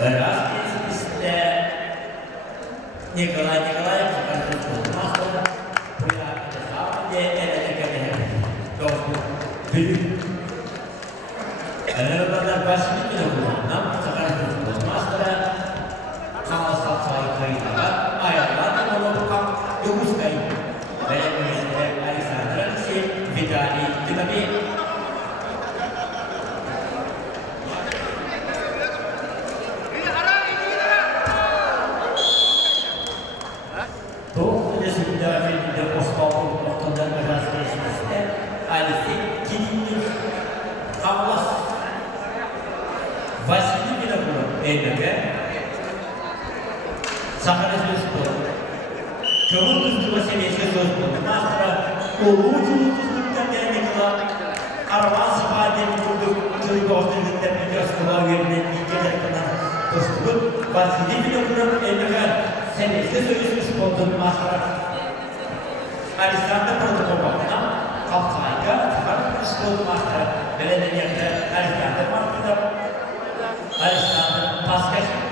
Разница Николай Николаевич, кажется, мастер, приятно, а где это должен быть. Когда Василий нам сохранил мастера, Каласа Сайкайна, Айрана, Молока, Югускай, Александр Алексей, Виталий Тимофей. Василий Винокуров, Эйбеке, Сахарный спорт. Кого-то Василий спорт. Мастера улучшил Никола, Арвас Падин, Чургостин, Тепетрского, Верный, Василий Винокуров, Эйбеке, Сенесный спорт мастера. Александр Протокопов, Калхайка, Сахарный спорт мастера. Белененье, Александр Мартинов. Alexander Pascal.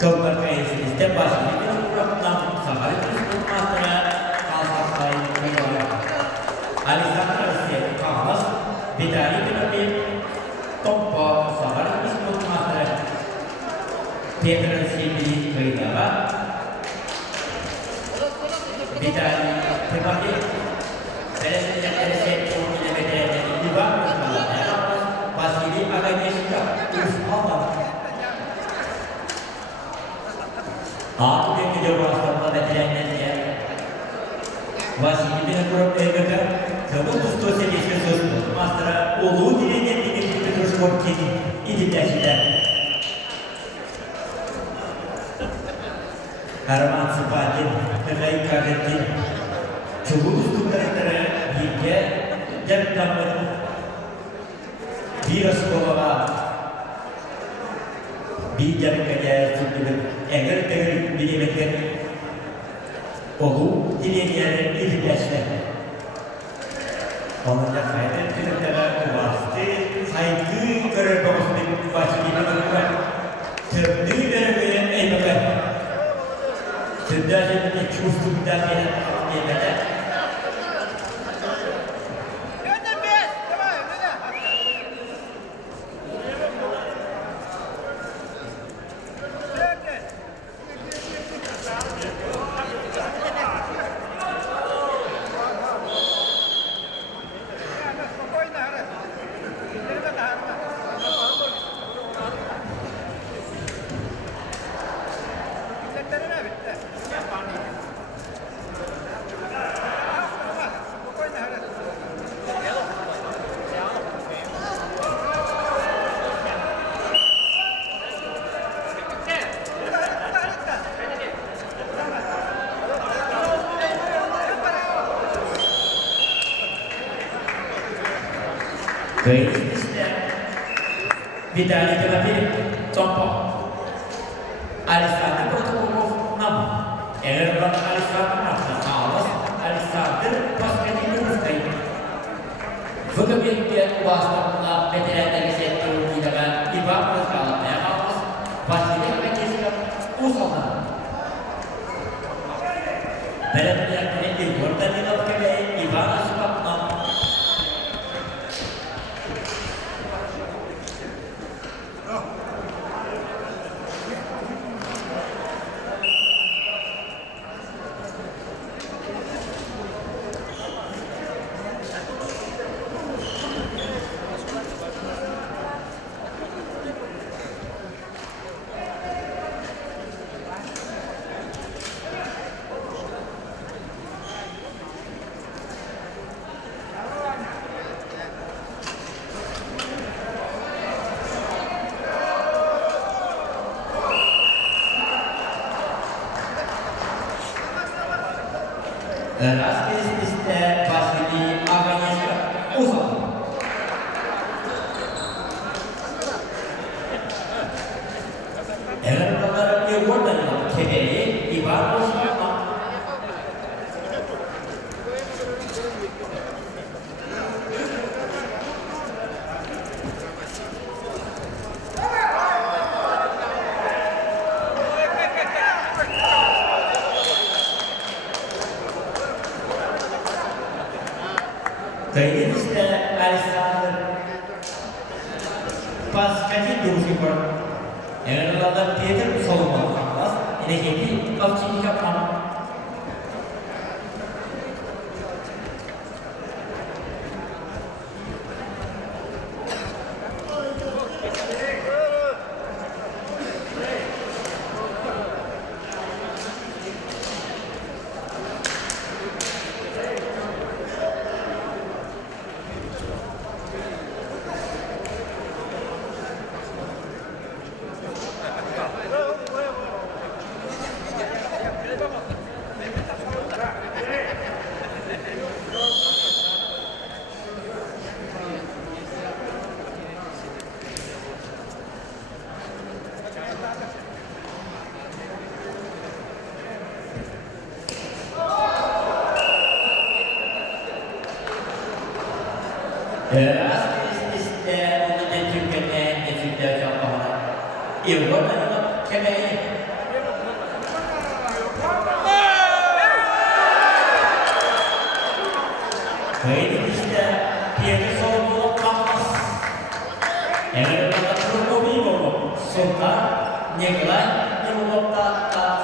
Kemudian sistem bahasa ini kurang sekali untuk matra kalsai negara. Alexander Alexei Kamas Vitali Timofi Tompo sekali untuk matra Peter Sibili Kaidara Vitali Timofi Presiden Alexei Timofi di bawah kepalanya Vasily Aganyevska Usmanov. Akhirnya kita bersama dengan Vasily Vinokurov Эйбеке, кого-то сельский мастера улучшения Петрушковки и Дедящида. Арман Супатин, Михаил Кажетин, Чугунскую директора Евгения Деркамова, Вироскова, Bijar kerja sebelum agar terus bilimeter, oh ini yang ini biasa. Orang yang saya tidak tahu pasti saya tu kerana pasti pasti kita berbuat terdiri dari apa? Sudah jadi cukup dah ada. Vitali Timofi Tompo Alexander Protokopov Nam Erban Alexander Martinov Alexander Pascal Yuguskay Fotografia vasıtasıyla veteriner sektörü ile İBA Özkal'ın yapamaz Vasily Aganyevska Usmanov Belediyenin bir organizasyonu ve İBA Özkal'ın Раскрестись Василий Агонечко Узов. Электродары и органы Кебеи Иван Осман. Каинисте Александр Паскати Душикор. Электродары Петр Соломон Хамас. Электродары Павчинка Пам. Raskristiske under tryckene dessutom kampana. Ögonen Kebei. Köyde Piyade Solomon Kampas. Emel'de Prokovivo. Sultan Nikolay Nikolop'ta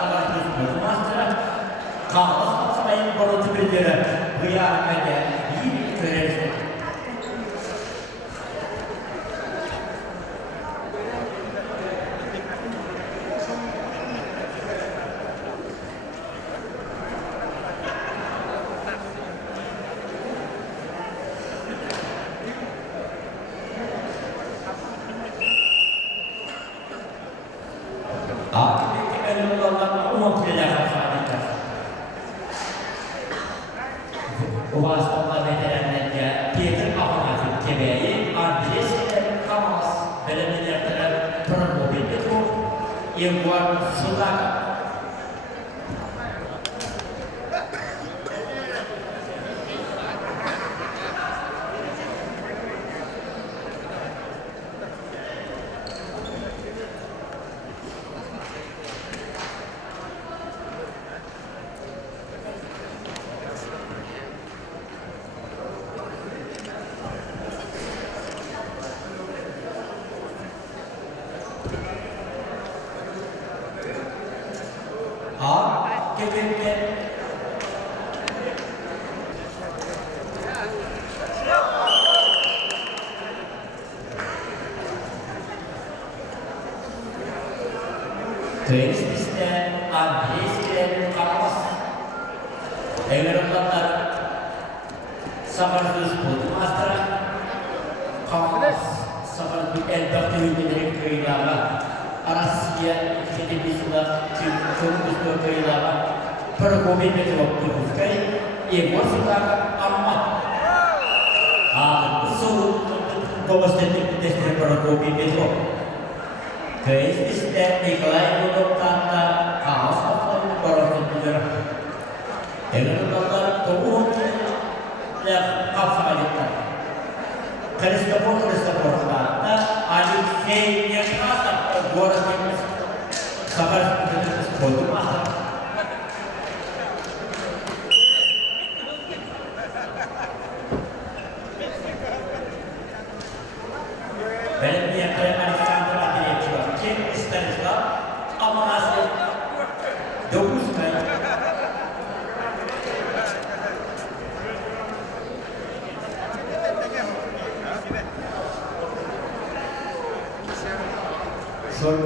savaşmış bulunmazdır. Kampas Sayın Borutu bildirir. Bu yarmede bir görevlidir. Akıbeti ölümlü olan umutlular hafaneler. Bu vasıfla veteranlarca Peter Afanas'ın Kebe'yi adresiyle Kamas belediyelerine promobildi bu Yılguan Sulaka. Kebe'de Köyüs'te adresiyle Kamas. Evrenler Savaşsız bulunmazdır. Kamas Savaşsız elbette ülkelerin köyleri Arasya Kedibisu'da Türk köyleri Pergobi Metrop Turkay Evosu'da Amma. Bu soru Kovastetlik Destre Pergobi Metrop. Köyüs'te Nikolay Vodop'tan da Kaos Atları'nı korutuyor. Evrenler Doğu'nun Kafsalıklar. Kristopor da Alexey Nekrasov городом Сахарского Подумаса. Belediye Alexander Andreevich kim Stanislav Afanasyev 9 May.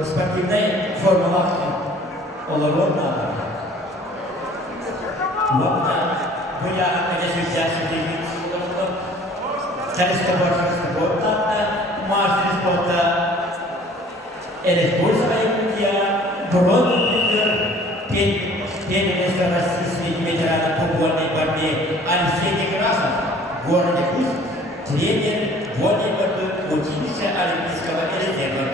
Спортивной формулахи Оловонна. Лопта Буя Академический дивизион. Царистоборский спорта, мастер спорта. Электронная бронза, первенство российских ветеранов футбольной борьбе Алексей Некрасов, город Якутск, тренер вольной борьбы училища Олимпийского резерва.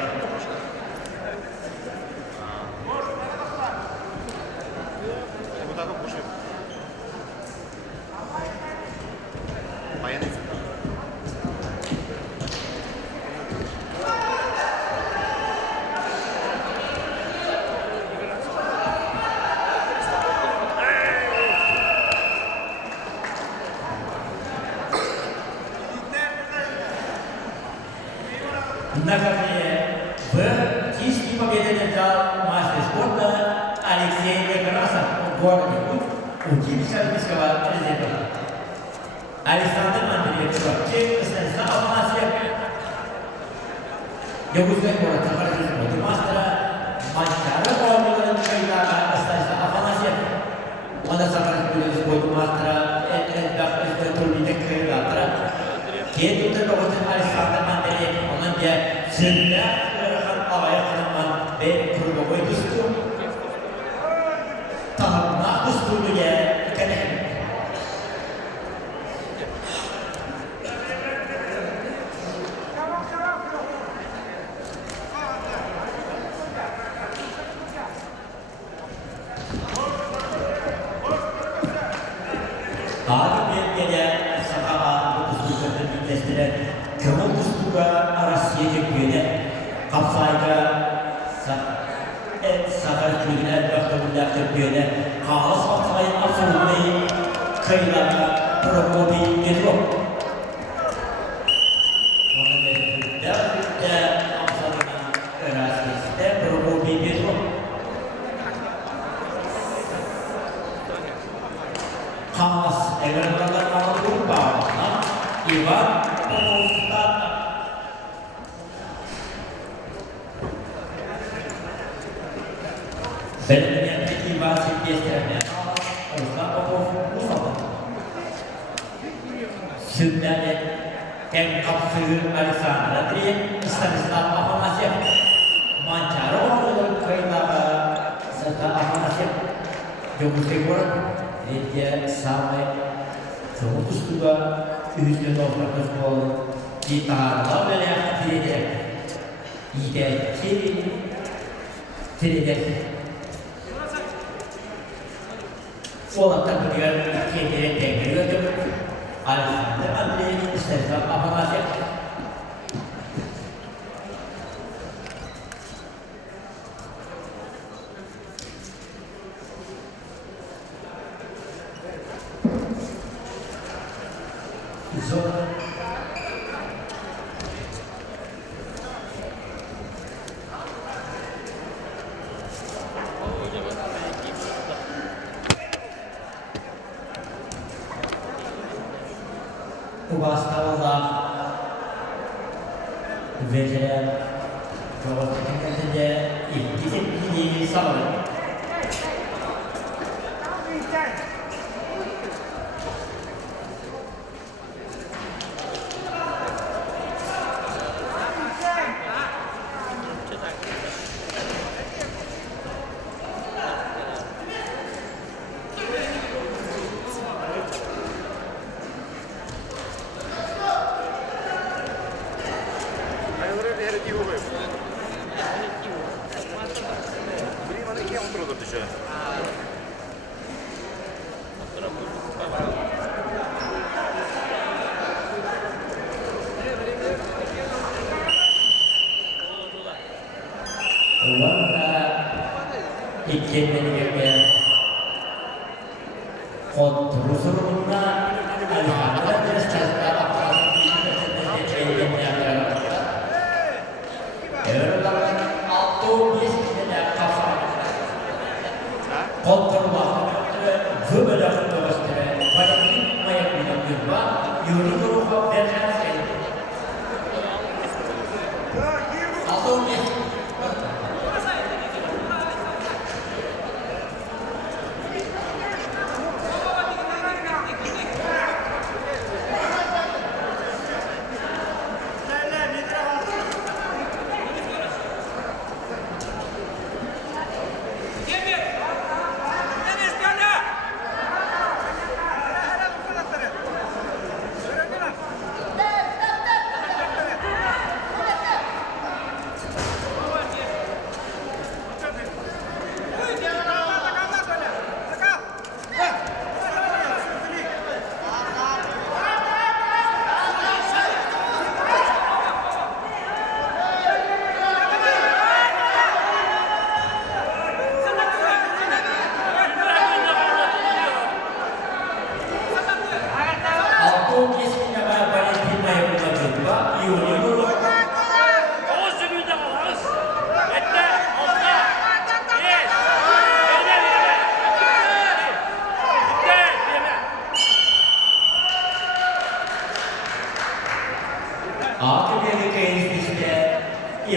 Накануне в Киеве победу дал мастер спорта Алексей Некрасов, город Якутск, училище Олимпийского резерва. Александр Андреевич Шевченко, Станислав Афанасьев, Якутский город Сахарский мастера Манчара Станислав Афанасьев, он Сахарский мастера Эдгар Турбитек Крылатора. Kedu terbatas Alexander Mandeli, orang dia sedang berangkat awal dengan berprogam itu tahap bagus dulu ya kena.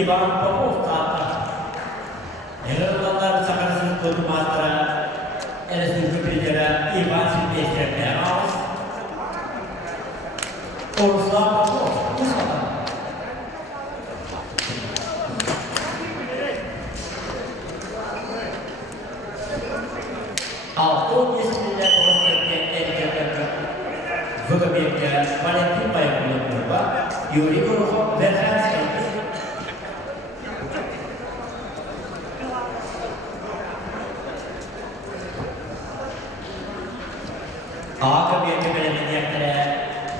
Ivan Popov saatler. Yıllarlar sakarsız kurulmazlara, Erasmus Bilgi'lere Ivan Silvestre'ye ağız. Oruçlar Popov, bu sabah. Altı nesliyle konuşurken erkeklerden Vıgıbek'e Valentin Bayramı'nın kurba, Yuri Gorokov ve Fransa'ydı. Ağabey belediyeleri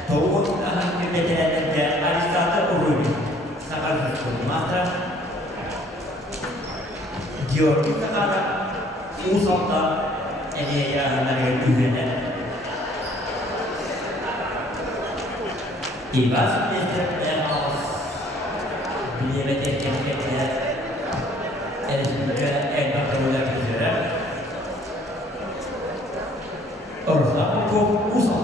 Doğu Ahmet Belediyeleri'nde Aristotle Uruli Sakarsız kurulmazlar. Georgi Sakara Ulusal Eliye Yağınları Üyeler İbaz Mesleğe Ağız Bilyemet Erkekler Erişimde Elbaklarıyla Güzeler Orada Hukuk Ulusal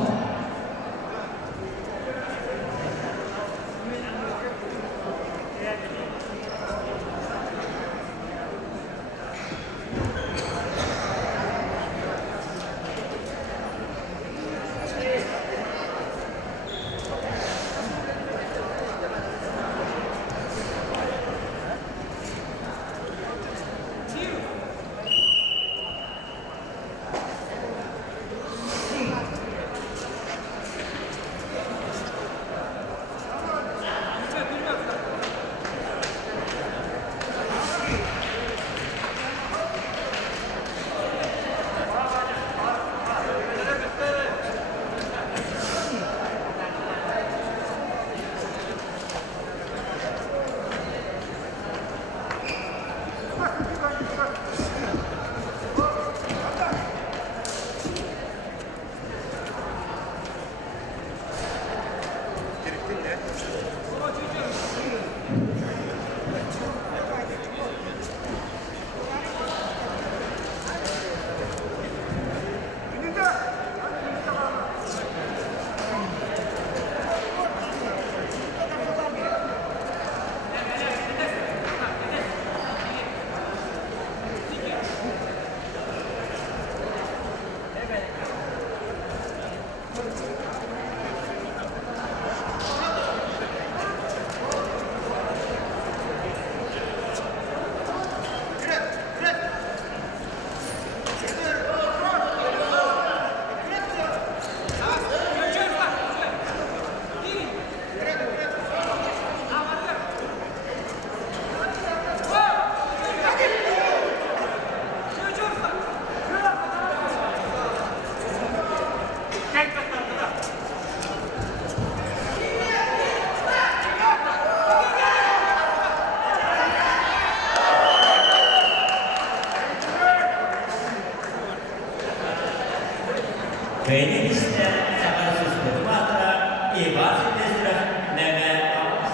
Beni işte sakarsız kurulmazlara İbaz Silvestre'ye ağız.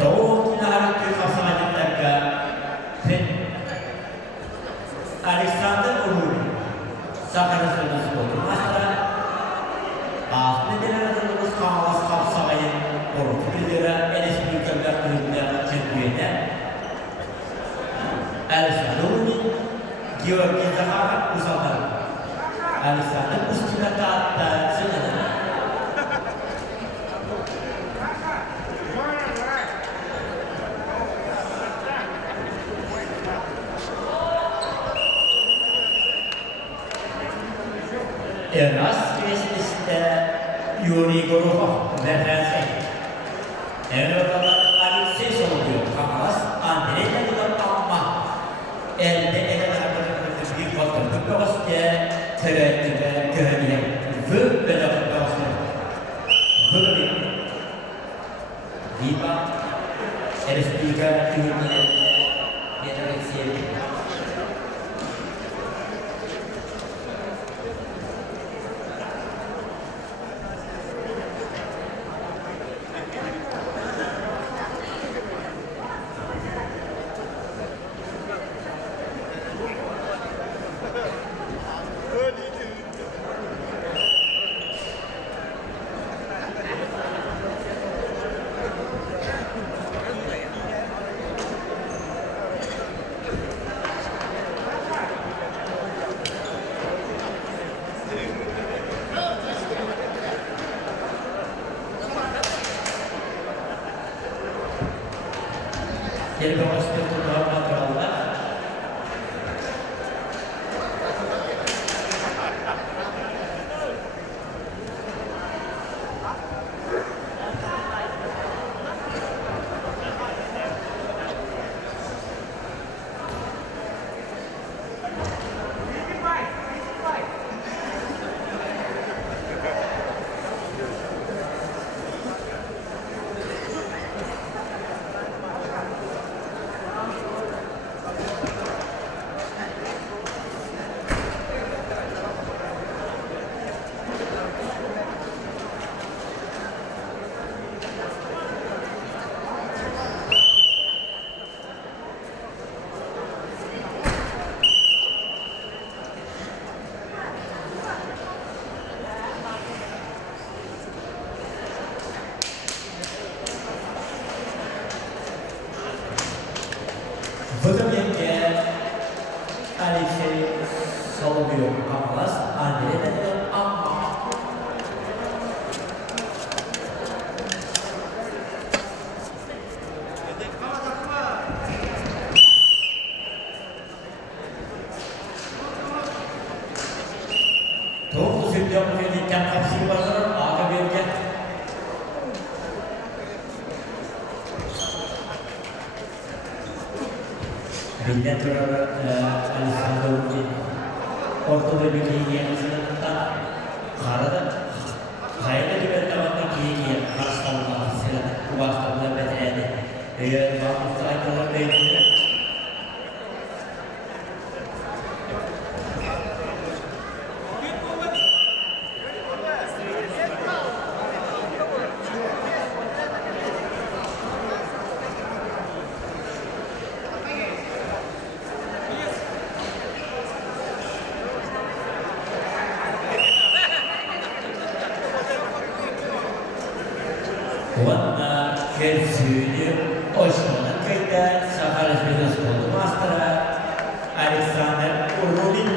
Doğu Kinarik Kapsamacıklar'da Alexander Uruli sakarsız kurulmazlara Aslı Denerazımız Kavas Kapsamayın Orta Bilgi'lere Enes Büyükler Kulübü'nde Çenküye'de Alexander Uruli Georgi Sakara Uzaklar Alexander Üstüne Dağıt'ta Sınır'da Eras Veslis'te Yuri Gorokov ve Fransa'ydı. Evropa'da Alexey oluyor. Kamas, Andrey'le bulan ama elde ele sarkıntı bir fotoğrafı gösterdi. Terörlü ve güvenli ve bedava gösterdi. Böyle Viva Eresplica Ürünleri Yeteneksiyeli. Geri bakış tuttu normal krallar. Vıdımyenge Alexey Solovyev Pavlas Andrey'den Amma. Doğru sürdüğüm birlikten kapsayı basarım ağda verken. Bilden sonra Alexander'ın orta bölümünün yanısından karada hayırlı bir tavanda giyiyor. Hastalığa silah bu hastalığa bedeledi. Eğer vakıfta aydalar beğenir. Buatna Kersü'nü Osman'ın köyde Sakarya Spor Master'a Alexander Urulin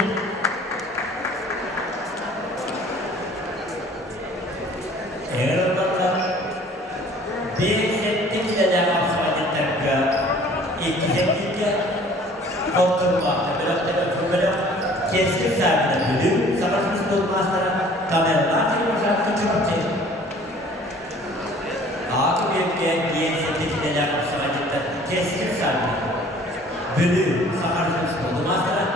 Eğrılmakta D8 ile yapmasaydık ilk zekliğe oturmakta böyle keskin sahibinden bölüm Sakarya Spor Master'a kameralar başarılı çıkartacak. Ağabey bir D8 ile yapmasaydık keskin sahibinden bölüm Sakarya Spor Master'a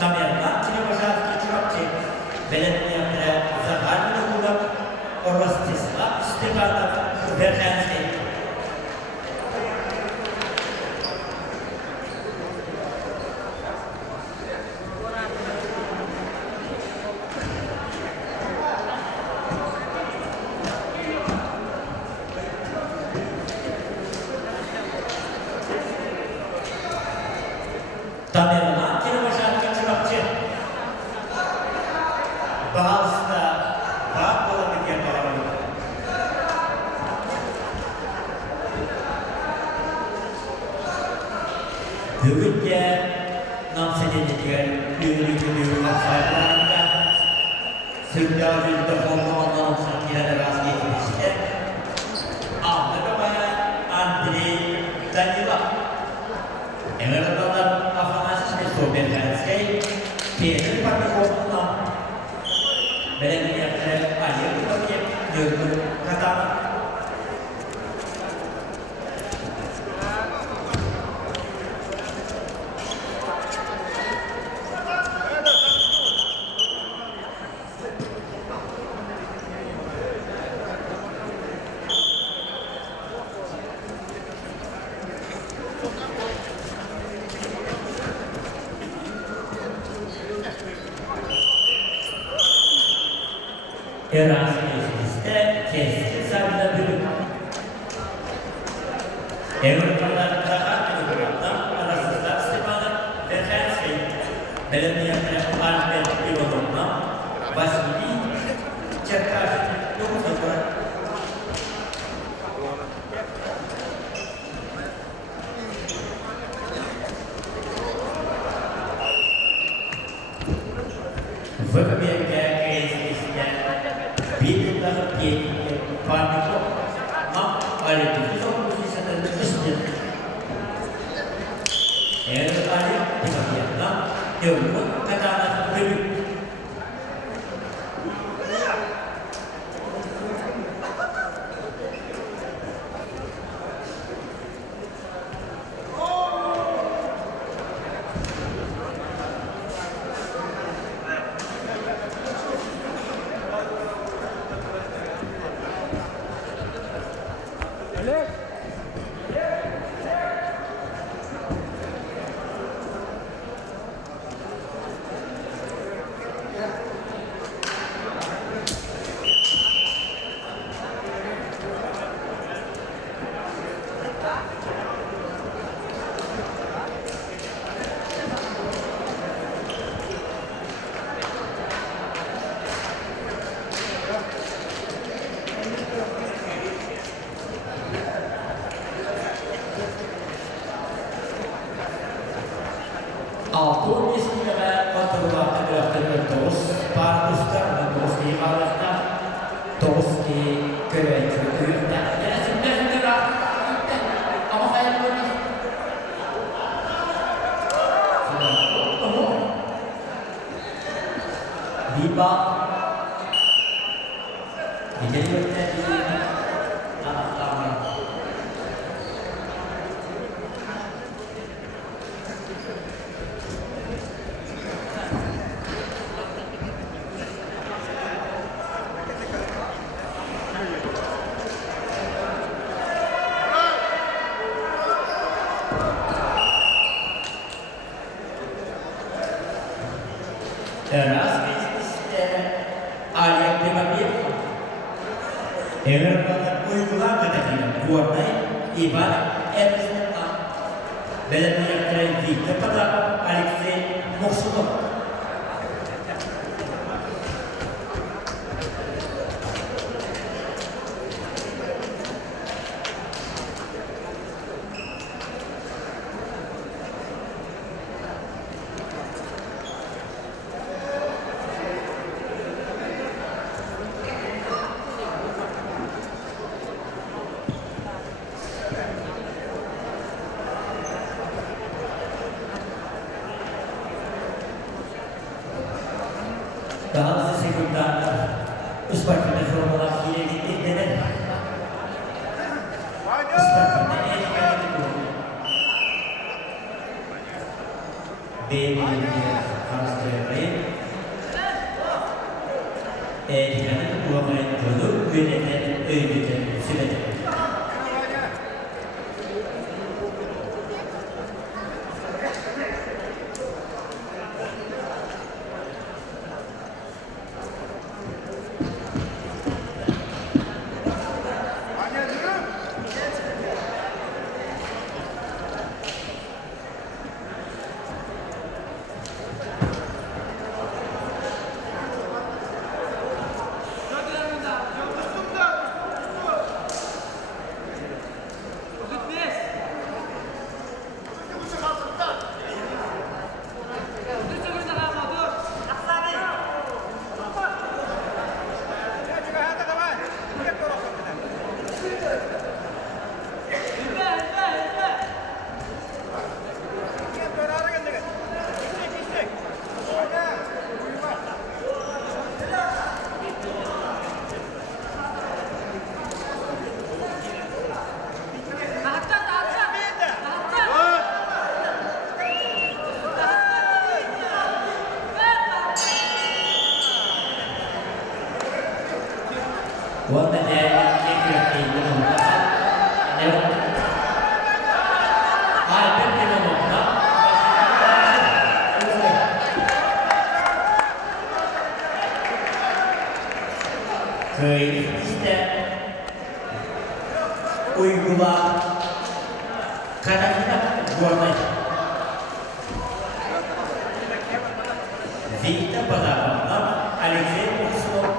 kameralar başarılı çıkartacak. Belediye yaptığı zaharlı kullanıp orası Tesla, Stepan'da Verkenstein. Tamerlan kere başarılı çırakçı. Bazıda rahat olarak yapalım. Bugünce namsedildiği ünlü sahiplerinde Sırdarlı'da formalardan oluşan yine razı etmişti. Ahmet'e Andrei Danila. Emirli'den Afanasya Soberkanskay Piyenin Papikov'dan belediye yaptığı ayrı paket gördüm kazandı. Erasmus'ta keskin sahibinden bölüm. Avrupalılar Karakatlı programdan arasında Stepan'ın Verkenstein belediye yaptığı Albert Ivanov'dan Vasily Çerkaş'ın 9 yıldır Vıkmiyet'e bir yılda bir parmak ama ayrıca çok uzun süredir Eğer Timothy'dan Teolog katakan bölüm. Altun isimlere katılmakta bıraktırılır Toros, Parkus'ta Toski varlıkta, Toski köy kültüründe, yönetimlerinde rahatlıkta, ama hayallerinde. Biba, geliyorlar anahtarlar. Teras aliyah pribadi Eğer uygular kadarıyla kuarnay ibarat etmekten belirli tercih kepada Alexei Moksudov. Dalam sesekunda Uzbekistan formalar hile gitti neden? Uzbekistan'da eğitimler gitti. B'ye karşılayıp eğitimlerin kuvamayın yolu yöneten öğreten sürede. Buat menjadi kreatif menggunakan lewat hampir di nomor keistimewaan uygula karena kita buat Zita pada Alexei Moksudov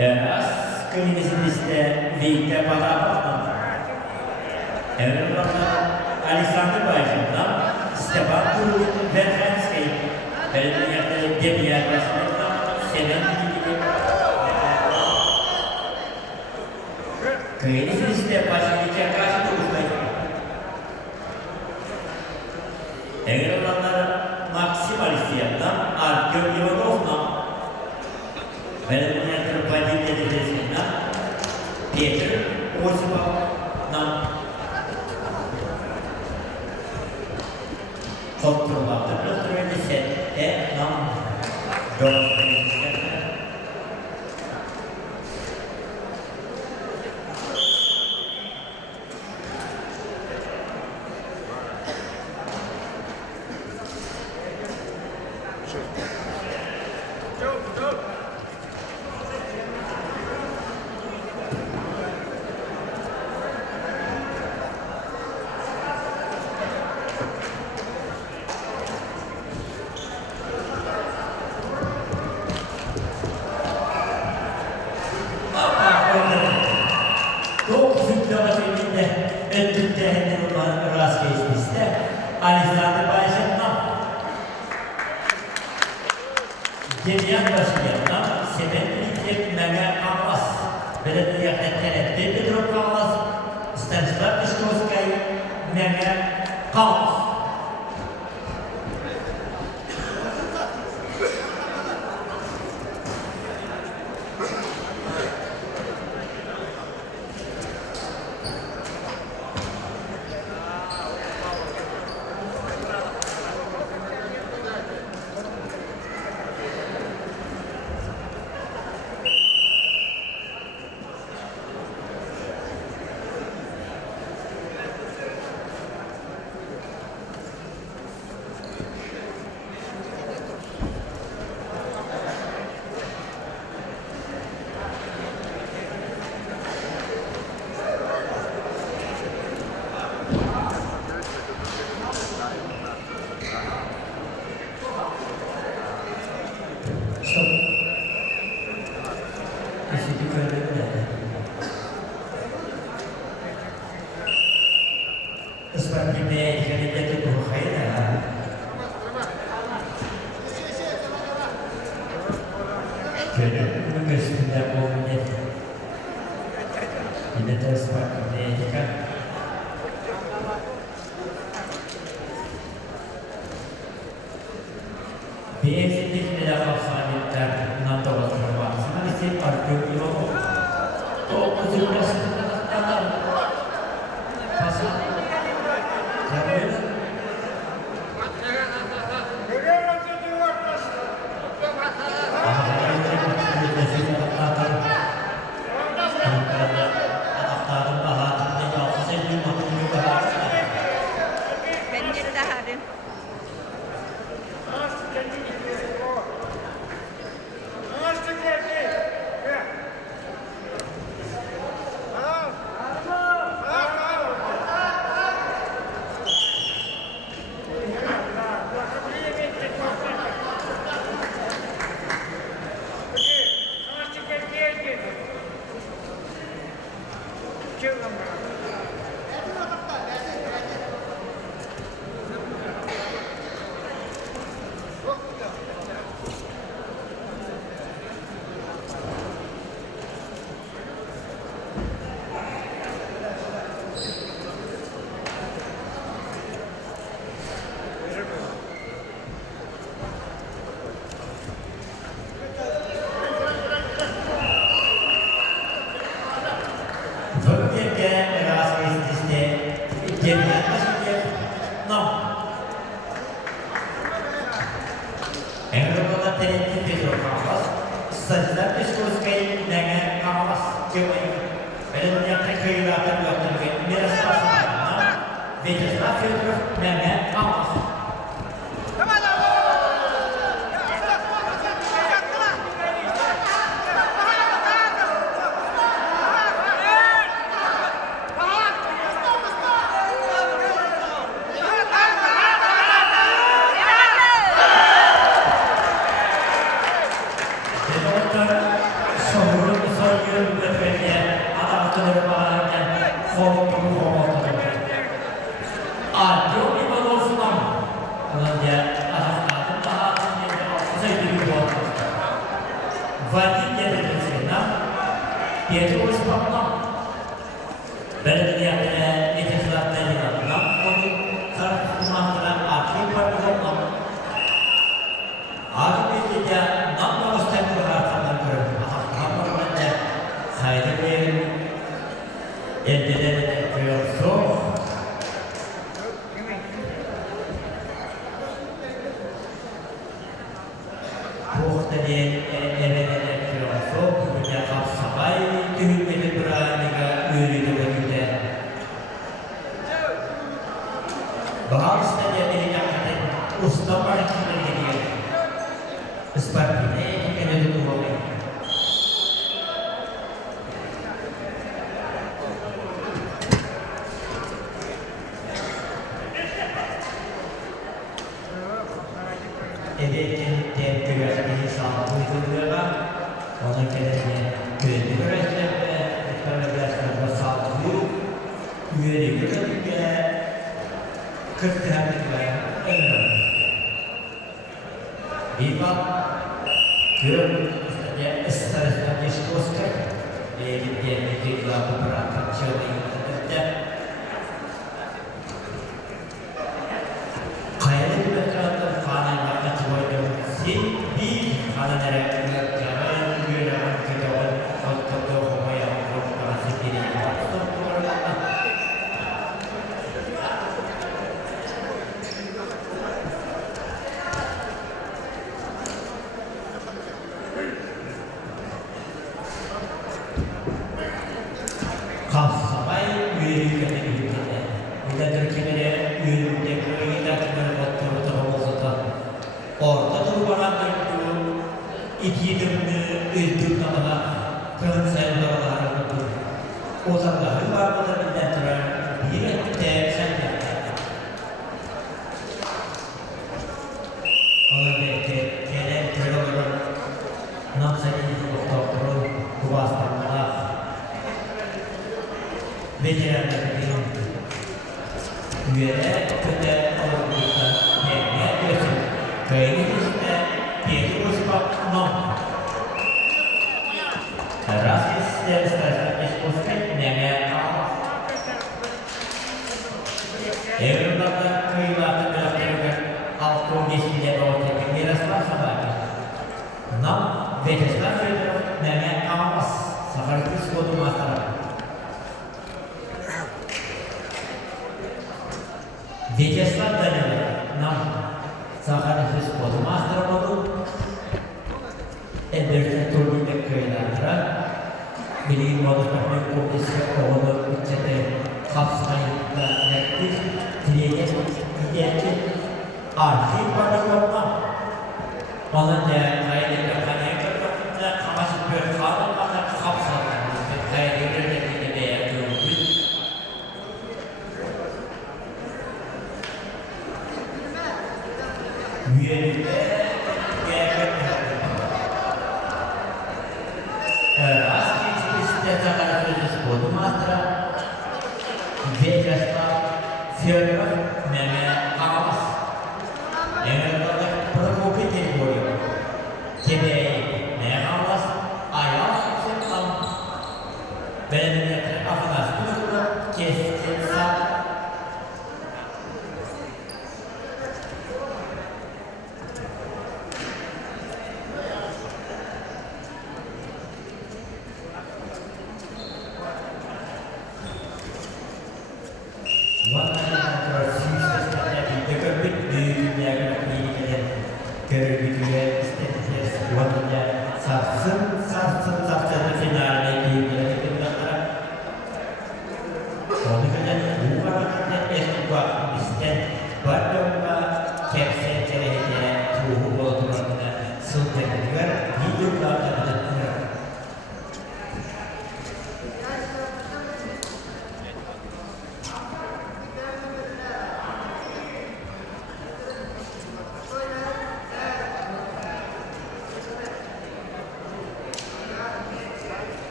Eras klinisinde Vika Padapat'tan Evren'den Alexander Baycan'dan Stepan Verhenskay Belediye'de Debiyer Başkan'dan Seven gibi klinisinde başlayacak karşı duruşmaydı. Evren'den Maksimalistiyat'tan Artyom Ivanov'dan Belediye'de Padil'de Peter Osipov'dan kontrollarda öldürülse de nam dönüştürülse Alexander Baycan'dan Debiyan Başkan'dan Semen Mega Abbas Belediye'de Pedro Pavlas Stanislav Pishkovskay Mega Kaos Valdivia de Lucena, Pietro Spagna, Belediye Legislatiflerinin onu tarafından aktif partilerden Ağabey'de namla üstlendir haritadan görüldü. Hamurunda saydıkların eldelerine koyuyorsa bu dediğin eveneler koyuyorsa bugün yakap sabay düğünleri durağınıga ürünü bölümde bahar istediğini yakatın usta barışları gidiyor. Seperti ini kita duduk boleh. Dia juga di salah satu juga, orang kita ni berasa kita berasa bersatu, juga kerjaan kita enak. Iba dia seterusnya diskusikan dia juga beberapa cara yang ada kaya juga kata fana maka coba si di fana dari jalan jalan kita untuk yang masih ini What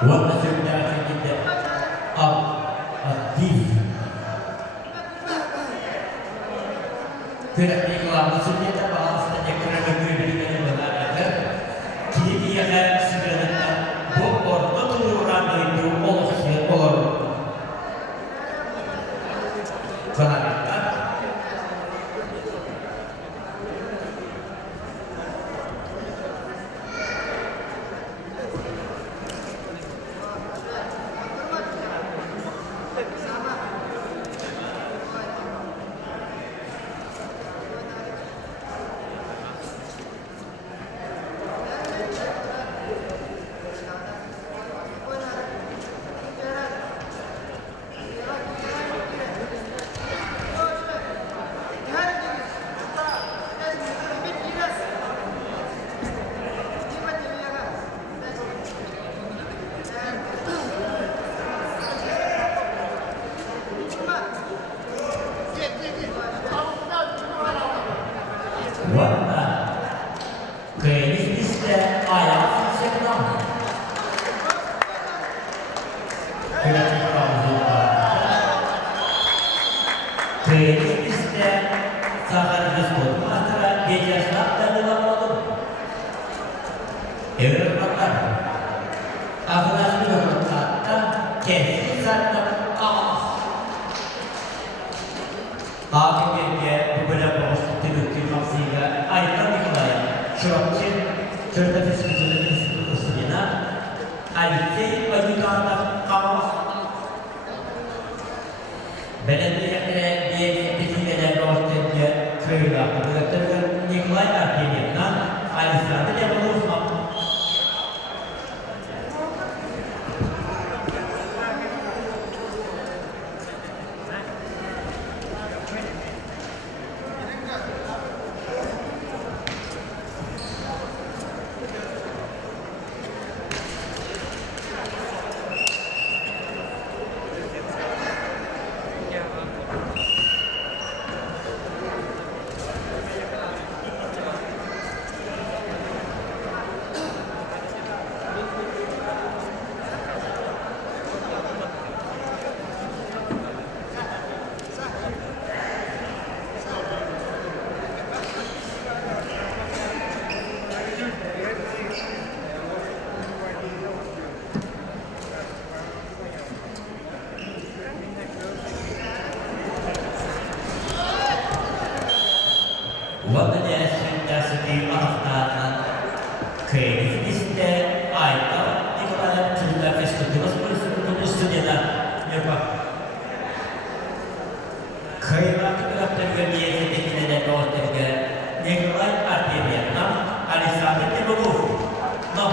Wanda Sövdar şekilde aktif. Kürekli yılanlısı diye de bağlısında deklarada görebilirleri beraber kilidi yerler sınırında bu orta tururan duyduğu oluşu olur. Sanatlar Wanda Köyümüzde ayağı seklam. Kürekli kavzulda Köyümüzde saharımız olmadıra gecesler de bulamadım. Evet bakar. Ağzına bir ortatta kesin zaten ağız. Hakimiyet'e bu böyle bağışlıklı hükümasıyla Aykan Nikolay Şurakçı Çörde Fiskütü'nün institusyona Alifey Adükan'da kalmaz. Belediyelere diye bitimlere ortaya köylü akıbılatları Nikolay Hakimiyet'den Alifey'de yapılırsak. Wanda Dersin Dersi Araf'tan Köyümüzde Aykan Nikolay Çörde Fiskütü'nün stüdyoda yapar. Köyümü akıbılatları niyetindeki neden ortaya Nikolay Hakimiyet'den Alifey'de bulur. No.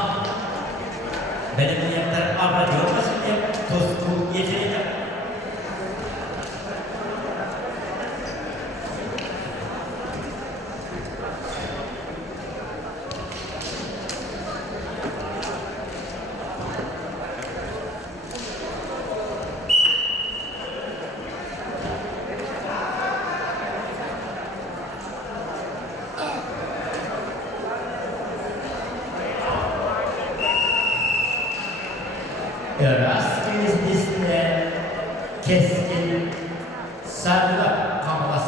Benim niyetler abad olmasın diye tozku yeteneğim. Rastgele keskin sarıla kalmaz.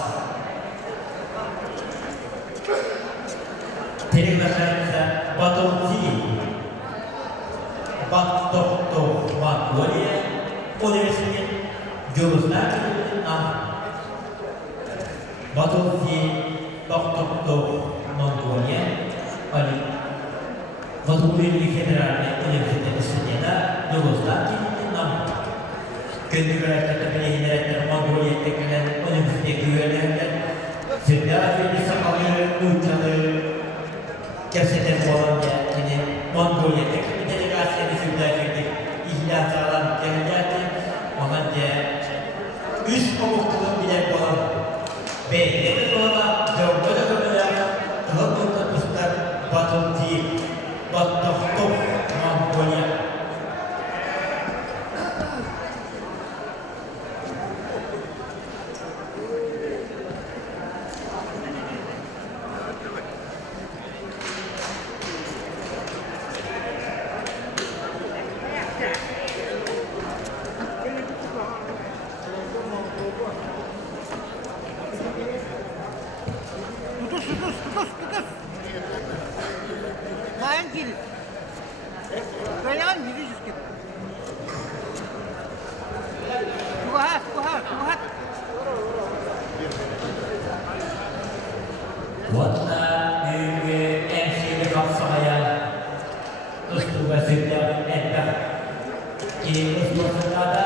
Televizyon Batolti Batokto Mongolia Üniversitesi Yugoslavya Batolti Batokto Mongolia Batolti Federal Üniversitesi'nde Yugoslavya'nın namı. Gönüllülerde bilgilerinde Mongoliye'dekiler önümüzdeki üyelerden Sırdar'ın sakalı, uçalı, gerçekten olan yani Mongoliye'deki bir delegasyonu Sırdar'ın ihlal sağlam gelirlerdi. Ondan üst komutluğun bile olan belli bir konuda dördü de böyle kılıp tutmuşlar Batolti, Batokto, Mongolia. kiri. Kayan bizi juskin. Kuhat. Wanda büyüğü emsili kapsamaya üstü ve zirde etmek ki üstüsünde de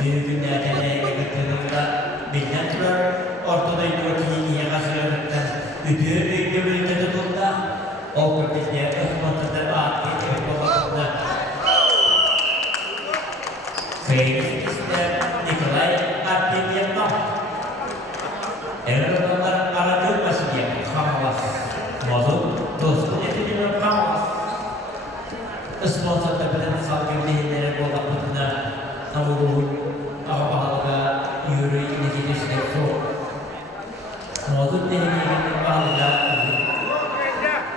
büyüğün erkeğine getirdiğinde bilinen türer ortada yürütüyü yakasıyorduktan üdüğü büyüğü birlikte tutulda o kırpizde üstüsünde ağabey gibi babasında Kıyısında Nikolay Artemyev'den Evrenler aradırması diye kamalas. Mazut dostun etkilerini kamalas. Isponsorda bilen salgın değillere bolaklıkına tavuğun ağabalığa yürü inecidesine soğuk. Mazut deneyiminin bağlığa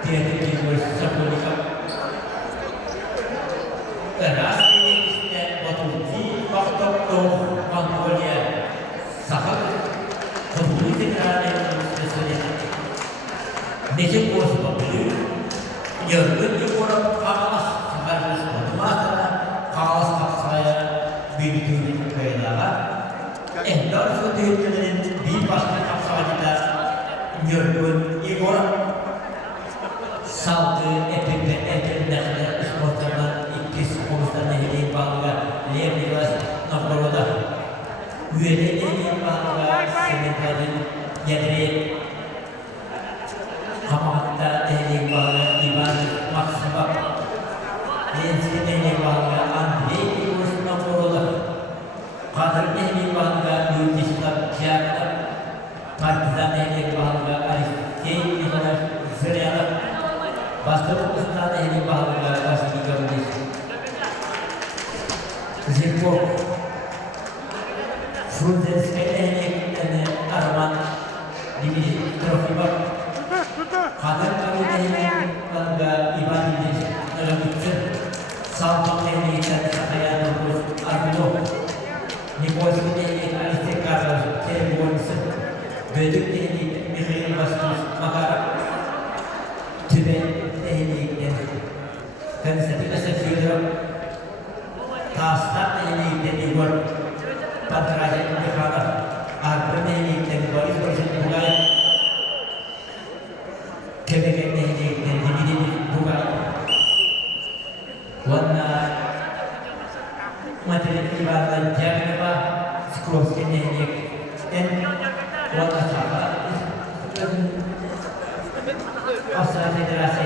diyetteki görüşü politika. Rastgele batulti waktu Mongolia sahabat kemudian ada yang sesuatu necip bos pembeli yargın orang kalas harus masalah kalas saya bildiğin kaynağı endar sudiyetin bir başka kapsamında yargın orang saldı epeyde etkinlikler sporcular ikisi konusunda hedef bağlı Leonidas Novgoroda üyeleri bağlı seminlerin yeri Hamak'ta hedef bağlı İvan Maksima Lensk'in hedef bağlı Andrei Novgoroda Kadir hedef bağlı Yurtdışı'da Kiyak'ta Partizan hedef bağlı Aristey Nikolay Zıryalı Bastırıp ısınada hedef bağlı Vasily Gavrilis Zirkov Frunzens'e ehliyetlerini araman Divizi trofi var Kadın Kavri'de İvan İdris Nögütçün Salman ehliyetlerini Sakaya Nögütçün Arbilov Nikols'un ehliyetlerini Aristey Karlos Kerem Golmisi Bödük ehliyetlerini Mikhail Vasilius Makara Tüben ehliyetlerini Konstantin Asafiyodorov Taastan ehliyetlerini Igor Patrajan Mikhailov Arpın ehliyetlerini Boris Bugay Kebeken ehliyetlerini Dimitrij Bugay Wana Materi Ivan Jagneva Skrovsky ehliyetlerini Wana Saka Asal Federasi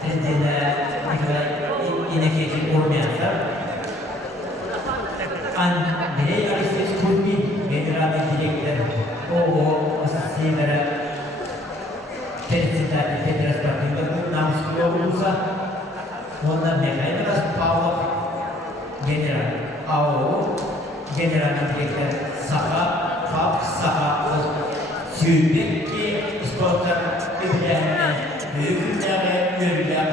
Prezidenti Nikolay Inekeci Urmiansa Andrei Alexeyevich Kulbin Generalный директор ООО «Севера» председатель Федерации Намского облуса Вона Михаил Павлов генерал АОО Генеральный директор Саха ФАП Саха Sürekli sportlar ülkelerine büyük ülkelere yürüyen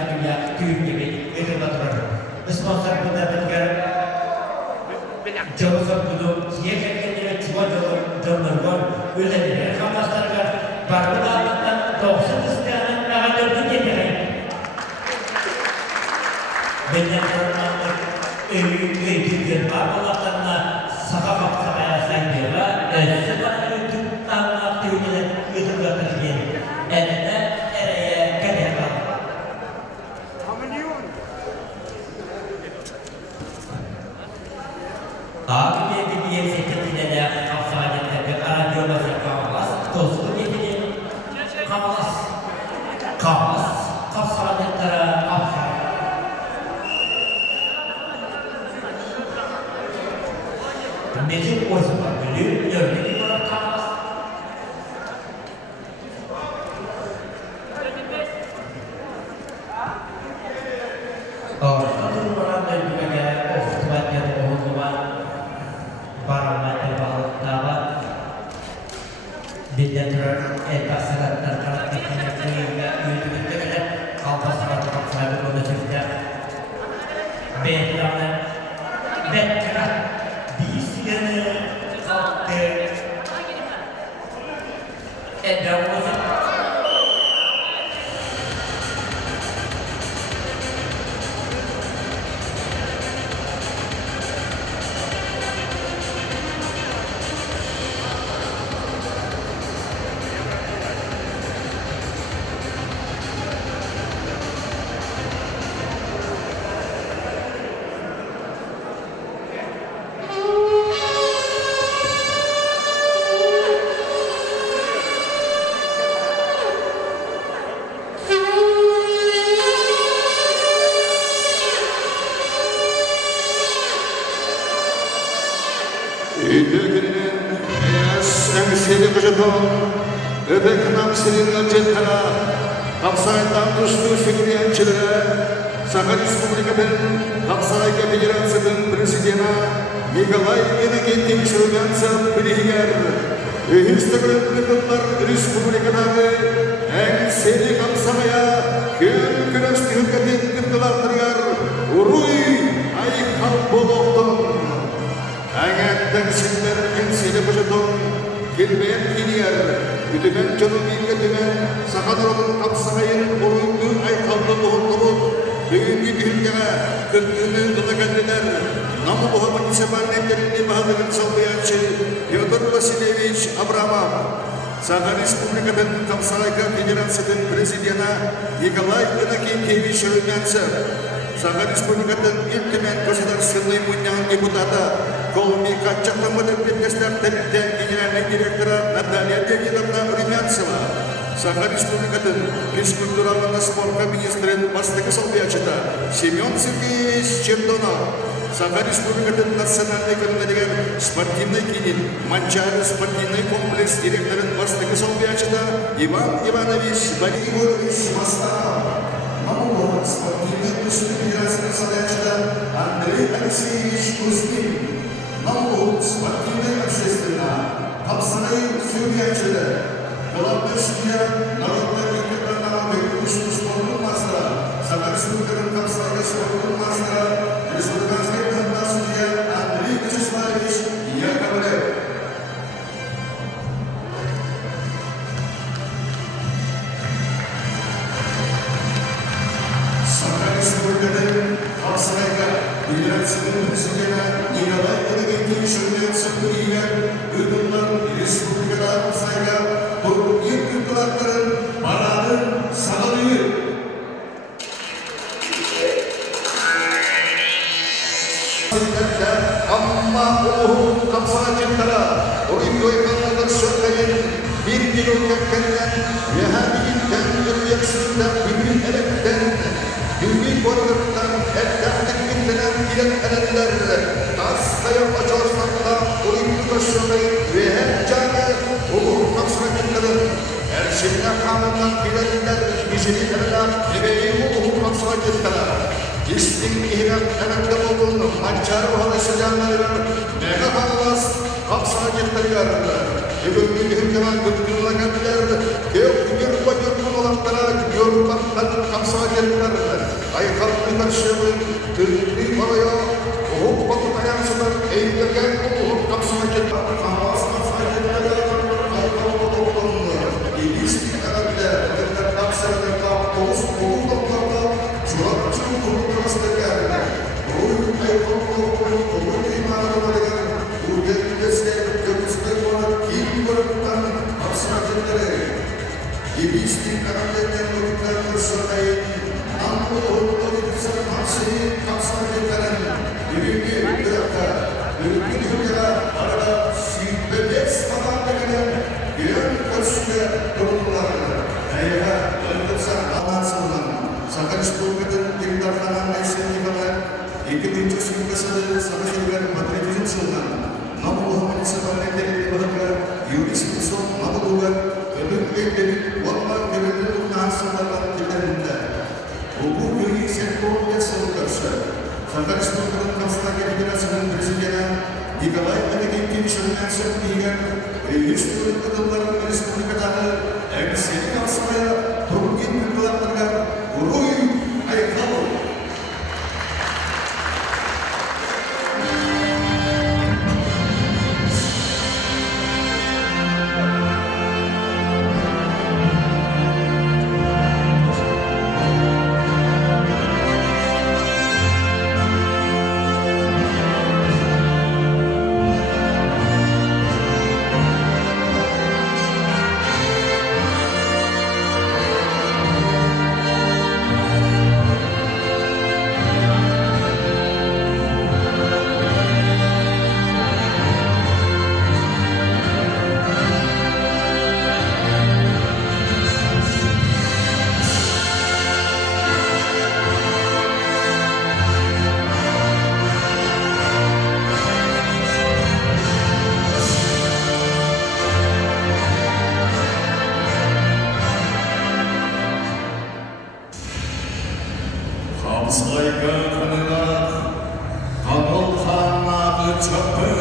tüm gibi yürütülür. Sponsor burada bir Joseph Kudu, Yekaterin'e çuva dönürler, ülkeleri kamaslarlar, barbularından 90 isteyanın daha dördün getirin. Benden sorumlanmak, öyküdür barbularından sağa bak sağa sayıyorlar, sıfır öykün anlam tüyüler yürütülür diye. Elinde ereye kader var. Ağabey gibi yetiştirdiğinde de hafızayetleri aradyolası kavlas, tozlu dediğim kavlas, hafızayetleri hafızay. Necip Orzu'da bölü, örneğin olarak kavlas. Orada durmadan döndüğüne oftubat ya da oğulluğun Baranlar terbalık davat Dinletör etasıratlar karakterine kıyımda yürütülükte kadar kalpasına kapsaydı konuşukta Behram'ın Betkıra Disiganı kalktı Kapsaydan tuşlu sürdürençilere, Saha Respublika'nın Kapsayga Federasya'nın Presidenti Nikolay Inokentiyevich Rumyantsev bilgiler, Üstügrünlükler Respublika'da en seri Kapsay'a kön küres hükümetin kırdılardır, Uruy Aykal Bolok'tan, Ağatten Sinler en seri Başı'dan, Kilmeyen Kiliyar, Ütümen Canımi'ye dümen, Sakadar'ın Kapsay'ın Uruylu Aykal'da doğurduğu, Bugünkü dünyaya kırktığını kılıkanlılar, Namı Muhammed Sebarneklerinde Bahadır'ın salmayaçı, Fyodor Vasilyevich Abramov, Saha Respublika'nın Kapsayga Federasya'nın Presidenti Nikolay Inokentiyevich Rumyantsev, Saha Respublika'nın İltimen Gosdarственный Munyan Deputata, Kolmi Kaçaklamıdır Petresler Teritten Genel Direktörü Natalya Devgedovna Rumyantseva, Saha Respublika'nın Физкультурного спорта министрин Бастыгы Салбиячыта Семен Сергеевич Чердонов, Saha Respublika'nın Nasyonalный Комитетinin спортивный кинин, Манчары спортивный комплекс директорын Бастыгы Салбиячыта Иван Иванович Владимирович Мастанов, Мамулов спортивный Русский Федерацияны Салбиячыта Андрей Алексеевич Кузьмин, Мамулов спортивный общественно Kapsay Süryacıda Главная судья Народного регионального конкурса спортивного мастера, Saha Respublika'nın Kapsayga спортивного мастера, Республиканский главный судья Андрей Вячеславович Яковлев. Saha Respublika'nın Kapsayga Federasya'nın Presidenti Nikolay Inokentiyevich Rumyantsev bilgiler, Uygunlar Respublika'da Kapsayga Türkiye Kırklarların paradı sağlıyor. Amma oğul kapsayıcılara, oyun oyunlarında söyleyin, bir yıl kökkenden ve her ilden ölüyeksizden, bugün elekten, bugün boylarından, elden gittenen bilet edenler, tas kaya açarsanla oyunu söyleyin ve her canı oğul kapsayıcıların, her şeyine kanundan biletler, bizini edenler, ebeği oğul kapsayıcılara, İsting ihram emekli olduğunu Mançar Uhalaşacağınları Mega Kanvas Kapsayıcıları yararlı. Bugün hükümen gırgırla kendiler Kök bir bacırgın olanlara Yorulmaktan kapsayıcıları Aykallı karşılığın Tırgırlı paraya Oğuk bakıp ayansılar Eğilirken oğuk kapsayıcıları Kanvas kapsayıcıları Aykallı olduğunu İlistik herhalde Ödenler kapsayıcıları Oğuz oğuz toplarda Çorapçı kurulmasına geldi. Oğul aykollu oğul imanları Urgenides'e gökyüzüne konan kim gruptan kapsayıcıları İlistik herhalde gruplar kurşunayın Namlı oğullu güzel mahşeri kapsayıcıların Ürünü bırakta Ürünü hülyara arada şiddetles kalanlarının Güven koşuya kurullarını Eyvah öldürsen anlatsınlar Saha Respublika'nın Direktörleri'nin eşliğinde 2000 Sübükası'nın Saha Respublika'nın patriotizm sınırından Namı Muhammed Sebarneklerinde bakılar Yürüyüş son Namı Bulgar Ödül Evleri Vallar Devletleri Tuğnahan sınırlarının dillerinde Hukuk Yürüyü Sektörü'nde salı karşı Saha Respublika'nın Kapsayga Federasya'nın Presidenti Nikolay Inokentiyevich Rumyantsev bilgiler ve Üstügrün Kadınların Respublika'da en seri Kapsay'a Türkiye Kırklarına Uruy Aykal. Kapsayga kanılar, kanılhanları çapır,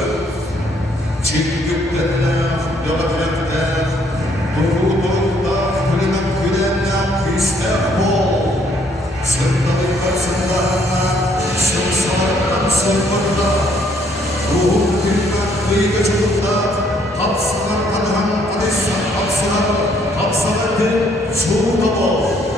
çingüklerler, yolakletler, doğuda külümek gülenler pisler bol. Sırtları karşısındarına, sırsalardan sırpırda, ruhum bilmem kıyıgı çocukta, kapsalar kanıhan kadışsan kapsalar, kapsalar çoğu da bol.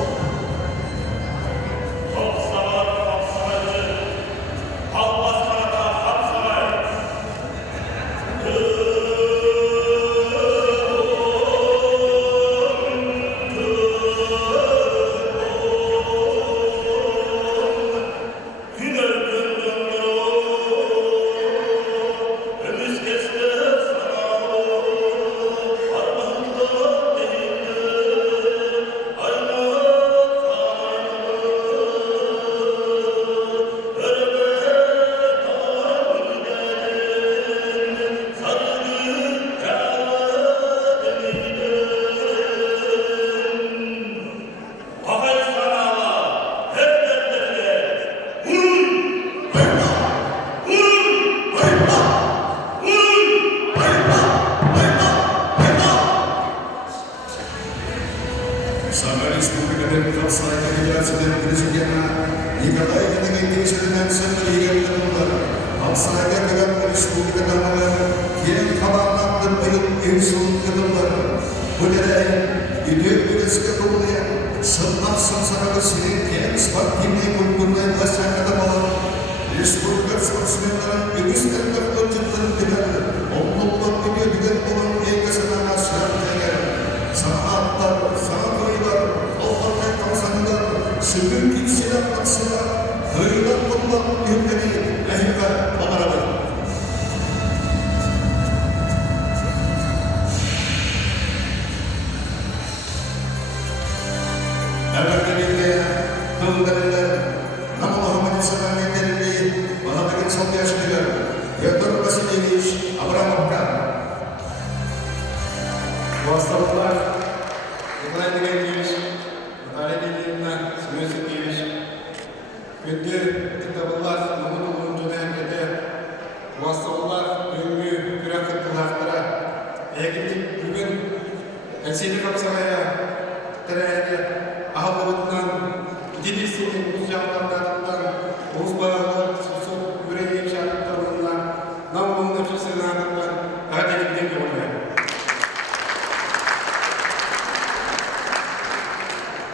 Sama Respublika Demokrasi Federasyonu Президента Николай Геннадьевич Ленинсон иелеринен Алсайга деген республикадагы кең кабаттуу быйыл институттар бүлерей үйдөн бүлөскө курулган сындан сансарагы сирен кең спортивный культурный площадкада болот. Республика спортсмендерин үгүстөрдөн өтүптүрүп деген оңдолдон үйдө деген болон эйгесинен ашырып sanatlar, sanat oyunlar, halklarına kamsanlar, sürgün kimseler aksılar, köyüden kutulan ülkeni ehlibe onaradır. Evvellikle kıllarında Namı Humanistler Netlerinde Bahadır Sallı Yaşlılar, Yadır Vasilyevich Abramovka. Басталар, Николай Геннадьевич, Наталья Ильинична, Семен Сергеевич, күнде тыңдабылар, намыны ұлынжыдан кете, басталар, өңі, күрек қыттылақтыра, әгілдік бүгін әлсейлі қапсағая, тәрәйді, ағылығытынан, дедестеген өз жағдағдарынан, оғыз бағалар, сұсып, көрейіп шағыттарынан, намылының өтшісін ағыттан, әделіктен көрмейді.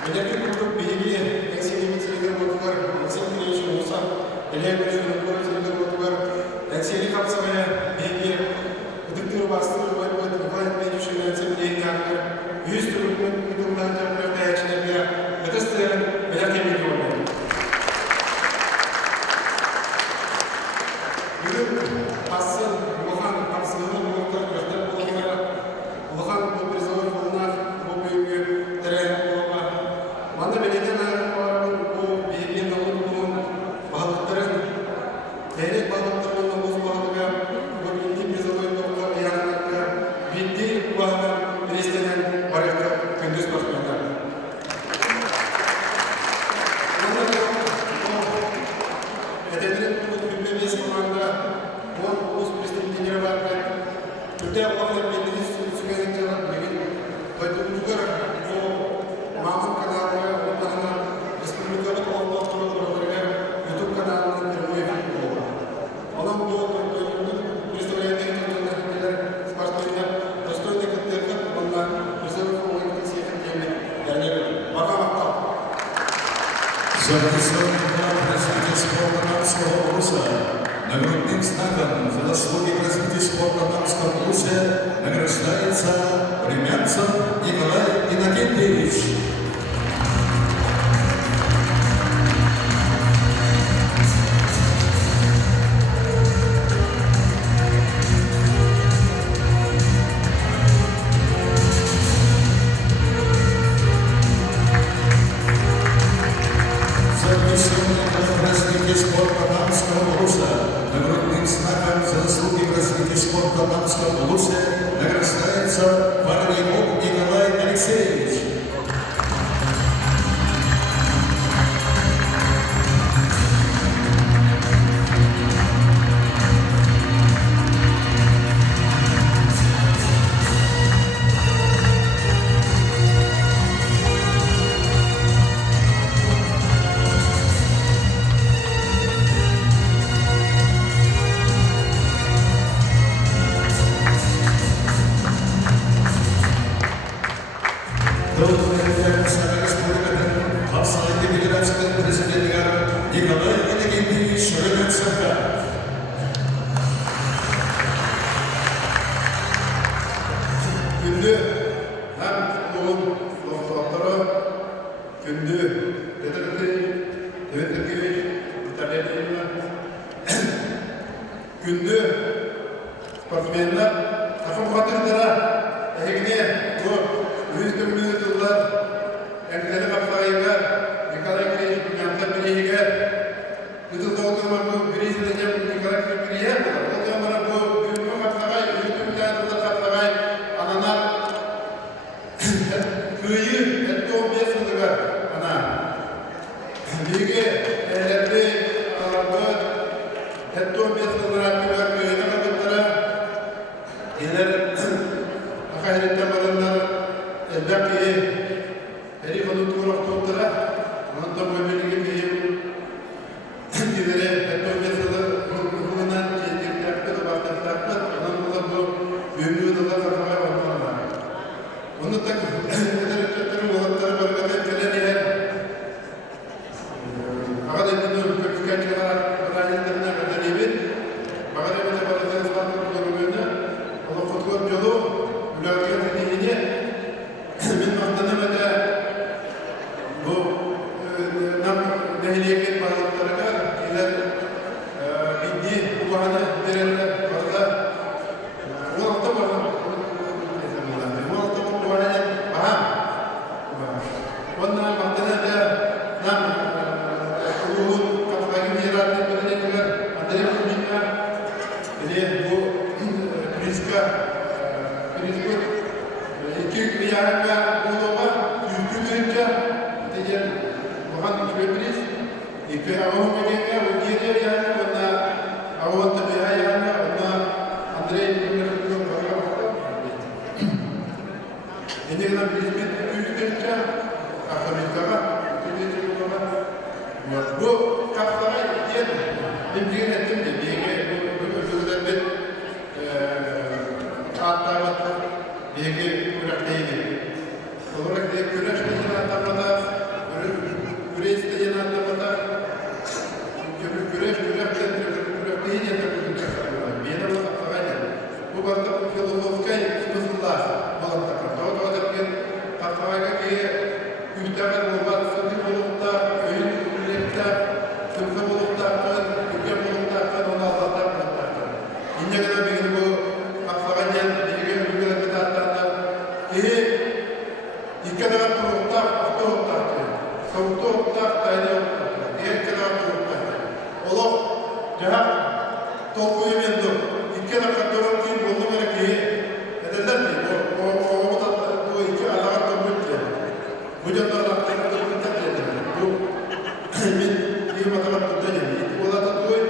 Önemli grup bilgi, ekseni bitirilen okullar, ekseni girişim olsa, elektrisinin koyucuları okullar, ekseni kapsamaya bilgi, gıdıkları bastırır, boy ifade etmeyi düşünen sebzeyin yaklar, 100 türlükün müdürler taraflarında yaşlarına, gıdıstırın, belirtemi ediyorlar. Bugün asıl Wuhan kapsamının bulutlar göster bulunlar, Wuhan bu prizor bulunlar, bu büyük teren Manda belediye nayarlarının bu bilgilerin olduğunun bağlıkların, devlet bağlıklarının bu bağlığa, bu bilgi prizorlarında yanlarında bildiği bağlığa biristenen varlıkta gündüz bakmayanlar. Bunlar da bu edebinin bu bilmemesi zamanında bu biristenen varlıklar Türkiye bağlığa bildiği sürecince var. Bugün toyduğumuzlar bu Mağın kanalına uygulanan Respublikalı Topluluk Kurulları'na YouTube kanalının primoyu fikri oldu. Onun bu topluluğunun представляющие international спортсменler достойный контент onlar призовых олимпийских игр yerleri bakanlıkta. Зарегистрировано в развитии спорта Дамского Руса. Нагрудным знаком за заслуги в развитии спорта Дамского Руса награждается Румянцев Николай Иннокентьевич. Спорта Дамского Руса. Нагрудным знаком за заслуги в развитии спорта Дамского Руса награждается Варваров Николай Алексеевич. Федерацияның президенті Николай Иннокентьевич Румянцевқа. Күнді һәм оғын достықтары күнді күнді спортсменлер тақым қатырдыра әйгіне бұл өз түрлі жылдар әңгілері қапсағайға Николай Кирейш Румянцев бірейге ұтылды отырма бұл бірейсіне жем Николай Кирейш бірейе отырма бұл бүгінгі қапсағай өз түрлі жылдар қапсағай ананар күйі әтті 15 жылдығы ана Биге әлемде аларда әтті 15 жылдығы әттіға күйені қабыттыра елер ақайреттен барандар әлбәк күйі әрі қоны туырақ тоқтыра онында бөлмелігі күйім келері әтті 15 жылдығы ғылынан жетек тәкпеді бақтар тәкпеді онын бұлар бұл бөлмелі жылдар қапаға бармағана оны так әдәреттері олаттары барғадай кәлен ер ағадай күнді көпікәншілер барайындарына қадан ебет бағадай бәді барадай ұстатып көргені олы құтқыр жолу үләуге кәдейіне мен мақтанам әді бұл нам нәйлекет бағыттарға келер бейді ұлағаны берерлер барда ол алты барған Ondan baktığında da nam ruhun kapıdaki miratını bilinecekler. Andrei Kuminka, bu Kriska, iki milyarga bulduğuma yüzü görünce, diyeceğim, bakan kübebiriz, iki avon megenge, o diğer yani, onda avon tabiha yani, onda Andrei Kuminka bakıyor. Ini kan bilismet yüzü görünce, Amerika'da, Türkiye'de bu kapsara diye ben bir ettim de bir ödülden bir atlamak bir bıraktıydı. Olarak diye güreşte yine atlamada, güreşte yine atlamada, güreşte yine atlamada. Bir de bu kapsaraydı. Bu barda filozofkay smysıllar olarak takıldı. O da bir kapsarayga ki Üstelik olmak, sınıf olukta, öğün ürünlükte, sınıf olukta, ülke olukta, onu Allah'tan bırakmakta. İnce kadar bir bu kapsağınca bilgi ülkelerinde tartanda iki kadar olukta, hafta olukta, savukta olukta, dayda olukta, diğer kadar olukta. Oluk, cevap, tolku yemendu, iki kadar katılın ki bulduğum gerekiyor. Ederler mi? O iki Allah'a tolku Bu canlarla kayıtlarını takdir bu min bir matematik tutacağım. Bu da tutuyor.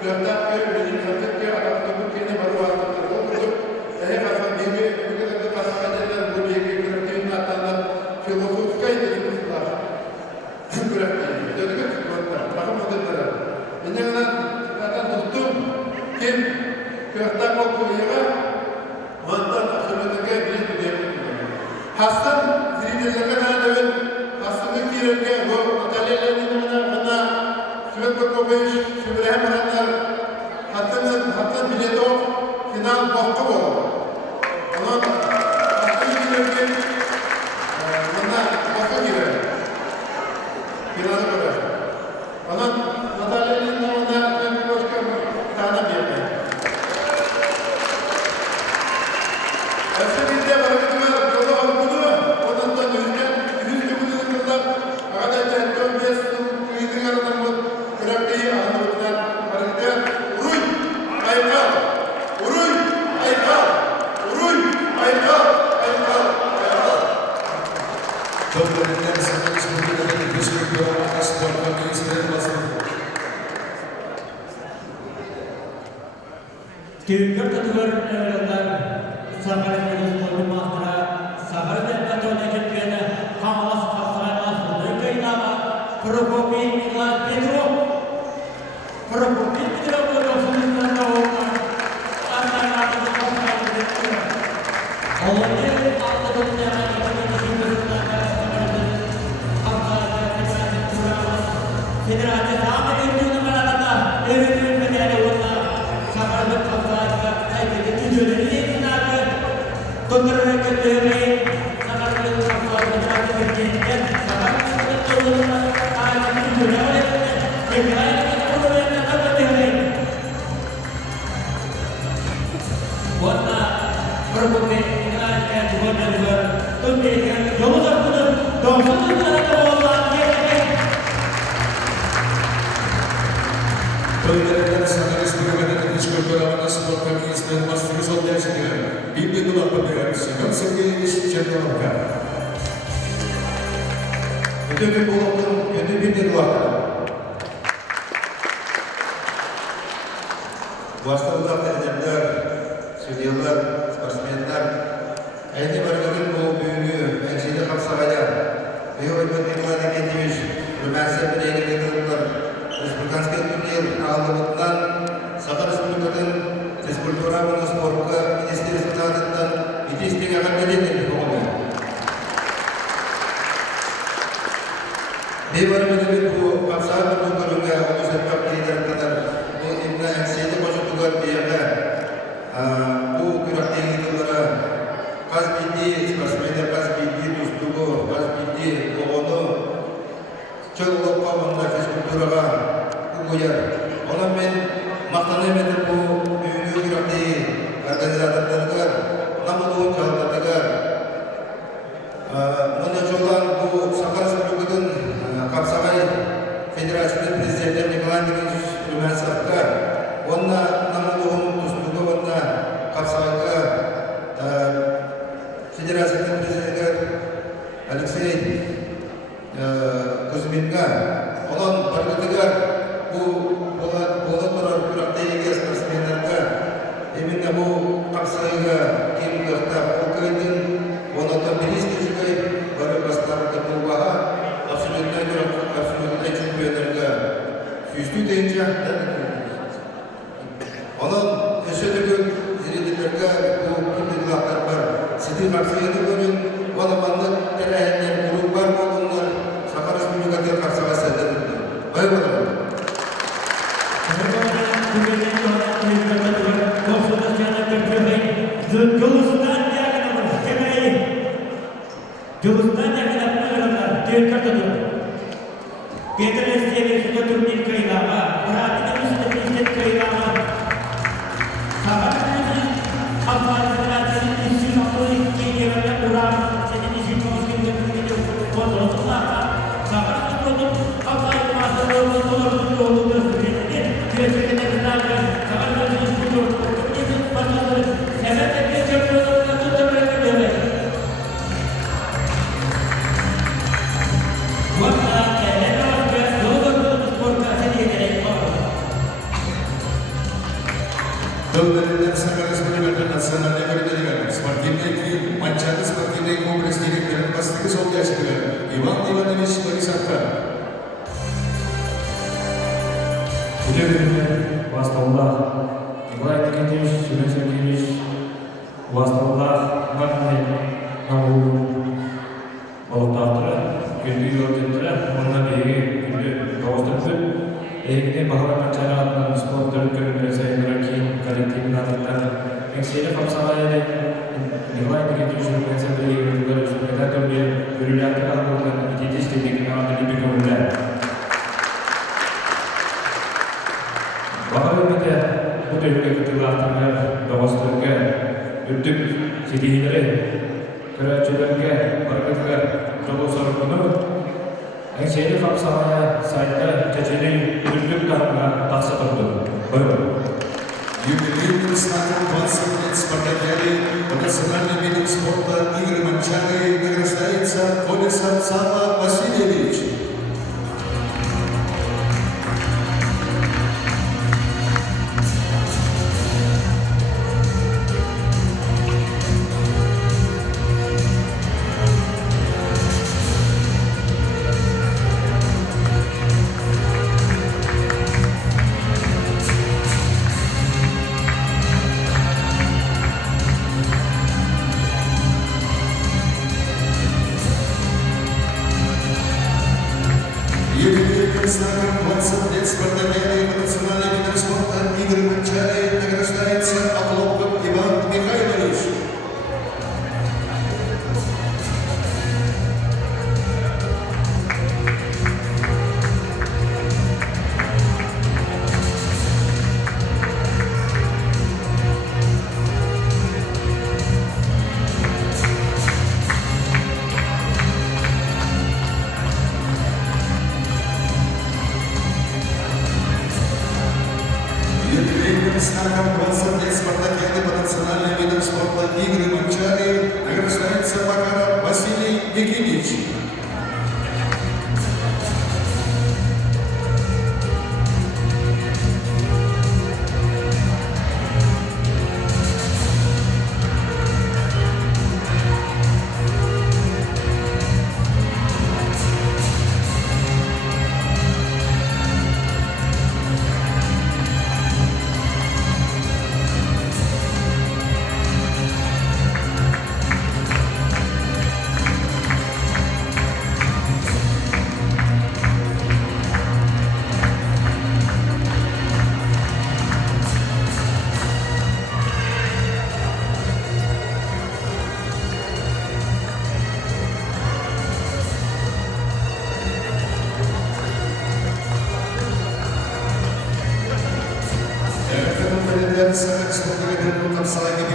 Kıyafet köy, benim kıyafet köy, adam tutup kendine baru vardır. O tutup, eğer kafa bilgi, bir kadar kasacalar bu bilgi kıyafetini atanlar filozofkayı dediğimizler. Kıyafet. Jadi kan bakın modellere. Ini kan tuttum kim kıyafet kokuyor. Mantan aslında bir diyor. Hasan zirvelerine kadar Hasan'ın kirenge bu materyallerini bana Sümet Bakoviç, Sübrahim Aranlar Hasan Biletov final bakı oldu. Onun Hasan'ın kirenge bana bakı girer. Finale kadar. Onun materyallerini bana başka tane bir yapayım. Aslında barakatı var. Türkler tutuyor evrenler, Sakarya Mahtıra, Sakarya Devleti'ne gitmeyene Hamas kapsayamaz olduğu kaynağı Prokopin Nikolay Petrov Prokopin Petrov yoksuluklarına olmak Anlayarlı'da kapsayamaz ediyor. Olayı Allah'ın yanına gitmeyene şimdisinden karşılamadınız. Kapsayamaz ediyor. Federasyon Ahmet Ömrü'nün kanalında Ömrü'nün bedeli olma Sakarlık Kapsayı'nda kaybedip tüzüğünü yayınladı. Doktorlara götürmeyin. Sakarlık Kapsayı'nda kaybedildiğinden Sakarlık Kapsayı'nda kaybedildiğinden tüzüğünü yayınladı. Buatlah berbagai kerajaan di kota luar, tunjukkan jauh terputus, dosa terhadap Allah yang Pemerintahan Sakaris Brigada Teknis Kultural Sport Teknis dan Master Soldiasnya pimpin lapangan Sinar Sergei Cendelavka. Ödülü bulundum, ödülü dilakta. Baştalar, tercihler, судьялар, спортсменler, әйті барлығын бұл бүйіні әншейді қапсағая, Бейойбет Николай Никентьевич, Румәсі білейді кетірділер, республиканский турнир алымытынан, Сақар Республикатын, физкультура және спортқа министерстводан итестеге қадмеден болды. Бейбары білімет бұл қапсаға бір көрінге олыс әтпақ кейдерділер, бұл имна әншейді қожықтығар бейіға, bu kürakteki yıllara kaz bildi, spasimeler kaz bildi, dostluğu, kaz bildi, oğunu çoğuluk kavamda fizkulturaga koyar. Ona ben maqtanım edip bu büyüğü kürakteki organizatörlerine namuluğun çaldatıgar. Bunda çoğulan bu Sakar Reспубликатын Kapsagay Federasyonu Prezidenti Nikolay Nikentьевич Румянцевка, ona namuluğun Kapsagayga Federasyonun Prezidenti Alexey Kuzminga olan partiler bu bola torar kürakteki sportsmenlerge eminne bu Kapsagayga kimlikte okuydun ona da birisi çıkay barı bastarda bulbaha absolutna çempiyonlarga füstü deyince onun eşitlikün ziredilerge bu kimlikler var. Sizi Kapsagay'da görün, Valamanlık terahiyetler grup var bulunlar. Sakar Reспубликаты Kapsagay seyredildi. Bay bakalım. Pemerintahan Sakaris Brigada Nasional Ekologi Sportivnya Kim Manchana Sportivnya Kongres Direktur Pasti Soldiasnya Ivan Ivanovich Borisovka. Ödülünü Vastavullah Nikolay Nikentьевич Sergeyevich Vastavullah Martnay Namulu Balıktahtırı Gündüğü yolculuğunda onunla ilgili gündüğü kavuşturdu. Eğitimi Bahar Manchana adından sportların görünmesi Irak'ın kolektifin adından Eksiyeli Kapsagay'da Nikolay Nikentьевич Sergeyevich yürütüleri üzerinde dönmeyi görülen kadrolarının itici istediğini anlamını bir görürler. Baharımda bu dönemde kutlulardan davastırga, üttük sidihileri, kırıcılarga, barıklar, dolu sorumluluğu, Eksiyeli Kapsagay'a sayıda tecrübeli üttük dağına taksa tuttu. Buyurun. Юбилейный знаком 20 лет спартакиады по национальным видам спорта Игорь Манчаны награждается Колесов Сава Васильевич. Президент знаком 20 лет спартакиады по национальным видам спорта Игорь Гончаров награждается Оглобков Иван Михайлович. Юбилейным знаком 20 лет спартакиады по национальным видам спорта Игорь Гончаров награждается Макаров Василий Никитич.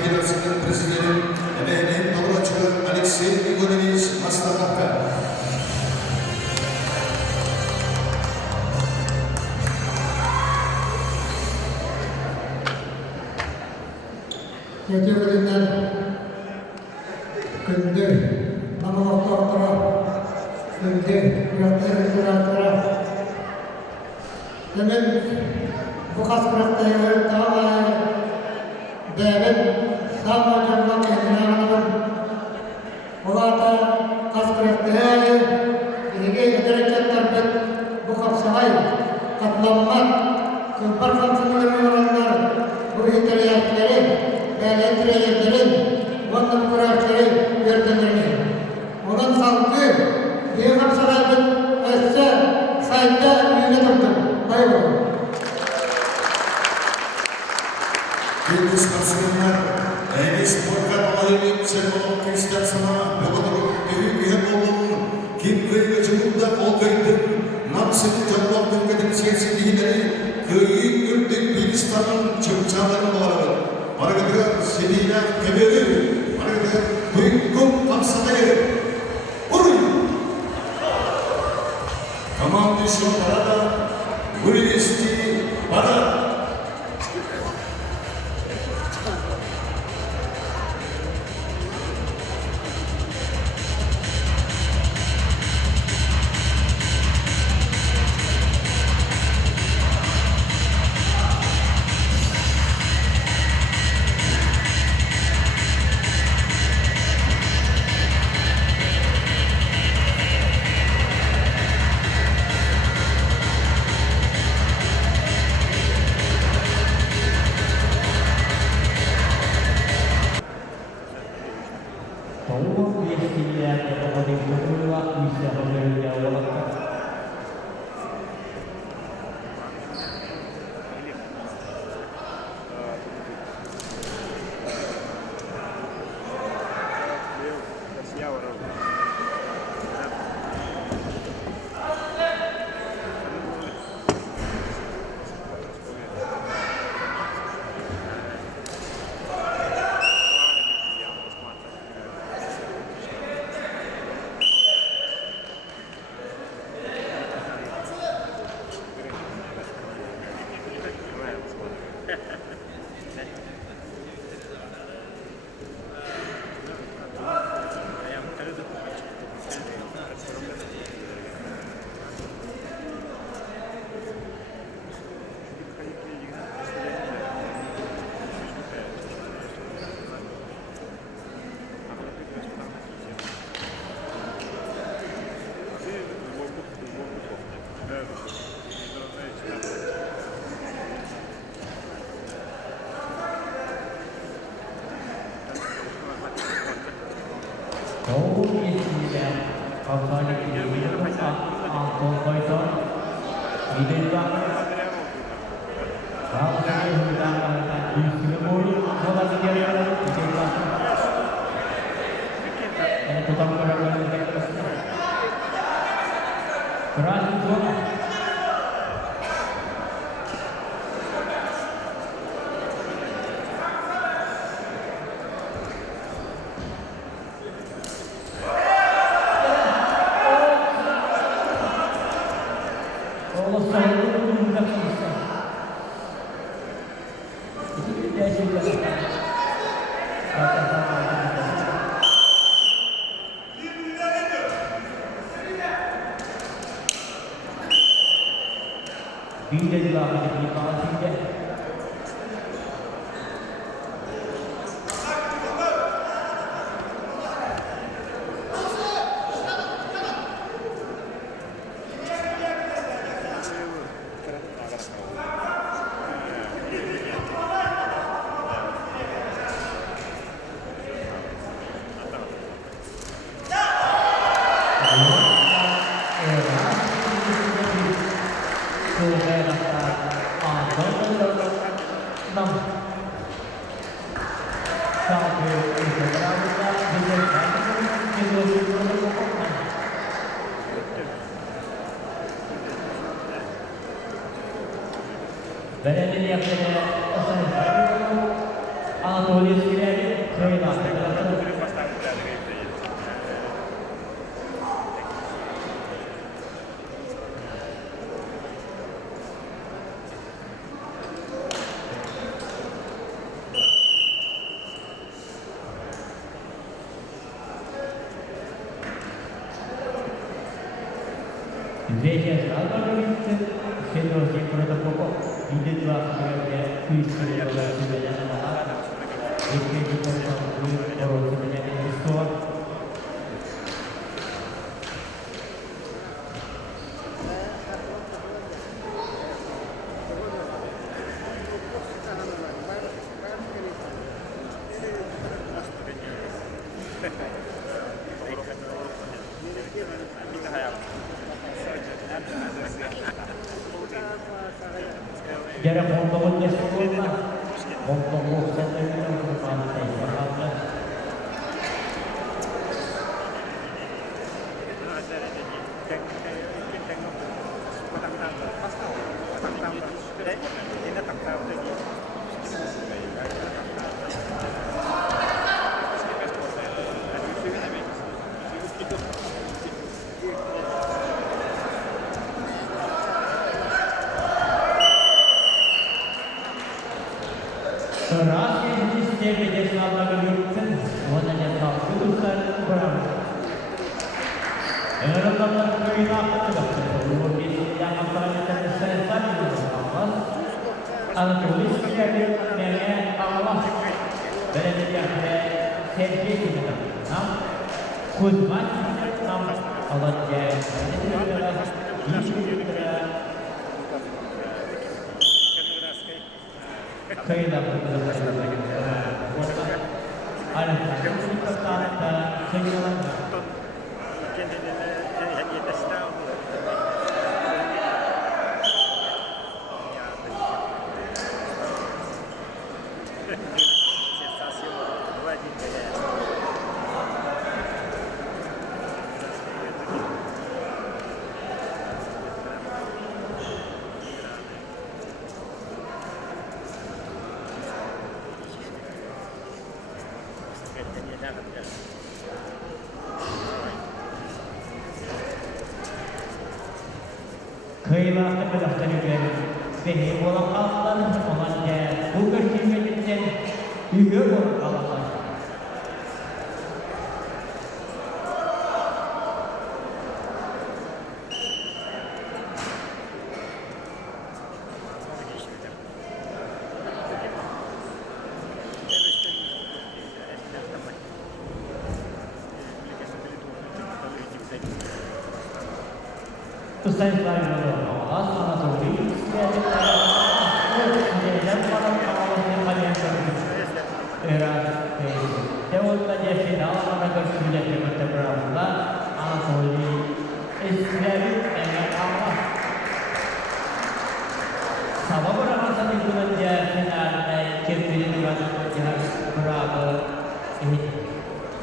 Федерацияның президенті Әбәйнен Толрачы Алексей Егорович Мастаховка. Ötebirinden günde namazlarına, günde yatırımlarına, hemen bu kasıraktayı daha devlet sağlayacağına kendine Olata kasıraktayı ilgi gerekçekler bu kapsayı katlanmak, süper kapsayılarını olanlar bu ihtiyaçları Elektriklerin, ondan kurarçları yürütülür. Onun salgı, bir kapsarayın esse sayıda yönetimdir. Hayır. Kini sportsmenler, en sportlar olayı çekmek isterseniz, bu büyük bir olun. Kim köyü çubukta ol kaydı, namsını canlandırmak kadar siyasileri, köyü yürütük Bilistan'ın çöpçalarını var. Margaret Sedina Keberu, Margaret Büyükkum Kapsadayı, Urun! Kamam Dişo Parada, University Parada. Toivon viestillä, että kotikulttuurilla missä on löytyä olematta. Toivon viestillä, katsoi, että Anton Toiton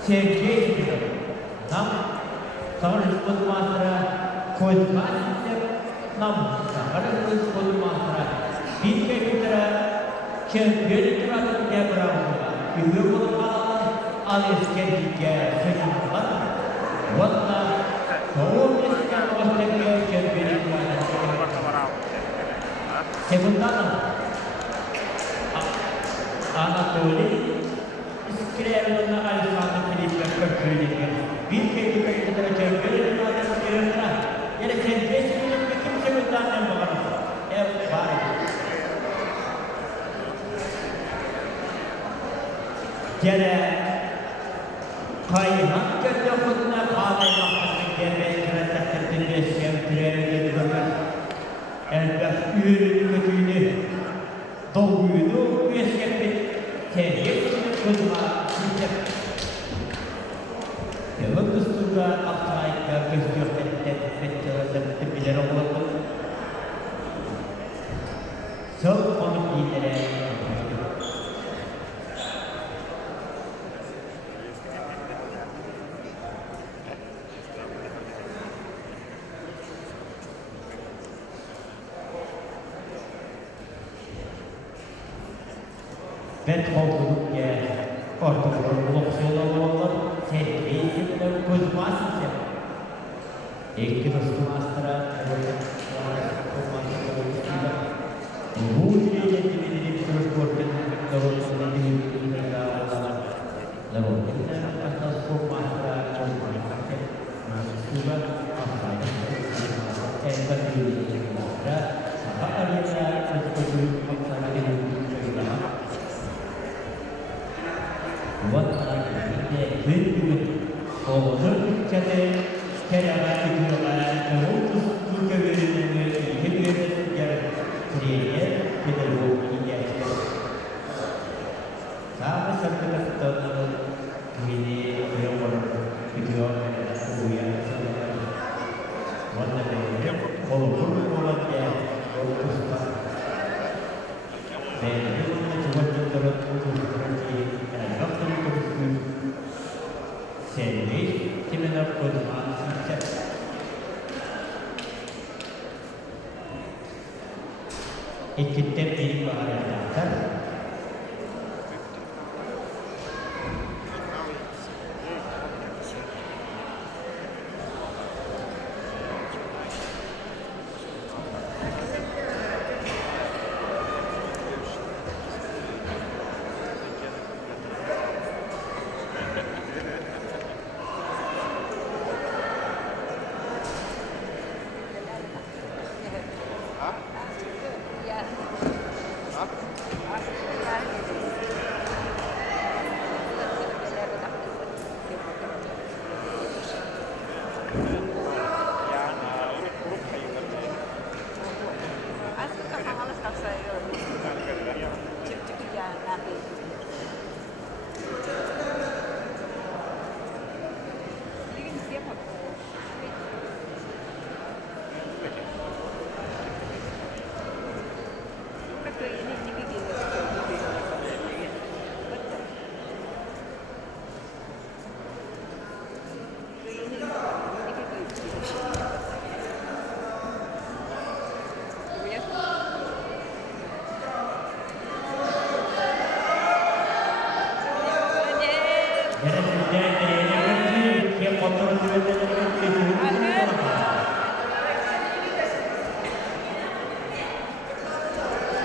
Sergei Nam, Sarjut Matra, Kozman, namlusa karıştırız bulunmakta. Bir kekilere şempiyonluk adında bırakılır. Ünlü bulunmalar, al-iskendikke seçim var. Valla çoğu iskan ostekke şempiyonluk adında. Sekundan Anatoli İskilerinden Alexander Filip'le köprüyle bir kekilere şempiyonluk adında yani serbestliğinin bir kimse bundan var. Evet, var. Gene kayhan gökyüzüne bağlaymaktasın gelmeyi kıracaktır besleyen türevleri görür. Elbette ürünü kötüydü. Doğuydu, üyesiyeti tehliyesini kılma sizce. Yılın dışında Aksaray'da göz bilir olurdu. Sol konuk iyileri ben topluluk yer, ortalık opsiyonlar sevgiyle kuzmasın. İlk dostum astra, bu cümleyle bir transportun doğrusunda bir dağlar. Lalu kita atas kumasa kumasa masuk apa yang berdiri pada sahabat kita untuk masalah ini juga. Buat kita berdua, orang kita kerana kita terus juga berdua hidup dia kita lupa sama seperti tahun ini video yang mana dia kalau buat ya fokus pak dan itu cuma terus berhenti dan waktu terus sendiri kita dapat sukses. Kita pilih bahan dasar.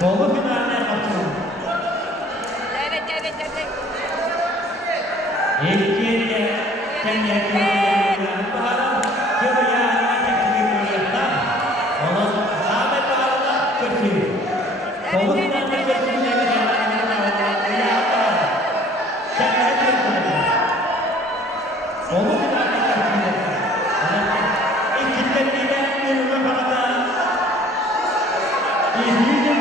Bolu finaline katıldı. Evet. İlkiyle kendine baharım kıvıya tekniklerinde onun zahmet bağlı kötü. Bolu finaline kötülerine Bolu finaline kötülerine İlkiyle yürüme parada İzmir'de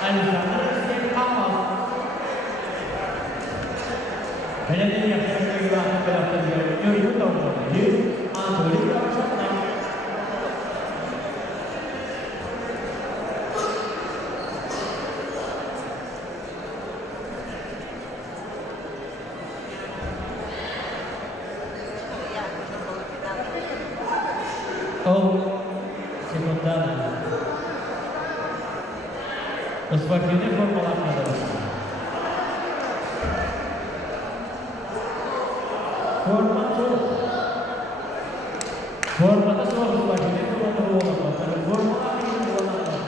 Alexander Stepanov. Belediye yapısına güvenlik bıraktığı yürüyün davranıcı Anatoly Kavşak'tan. Secundaria. Los partidos formalan kadar. Formada soğuk partileri kullanılmaktadır. Formalar kullanılmaktadır.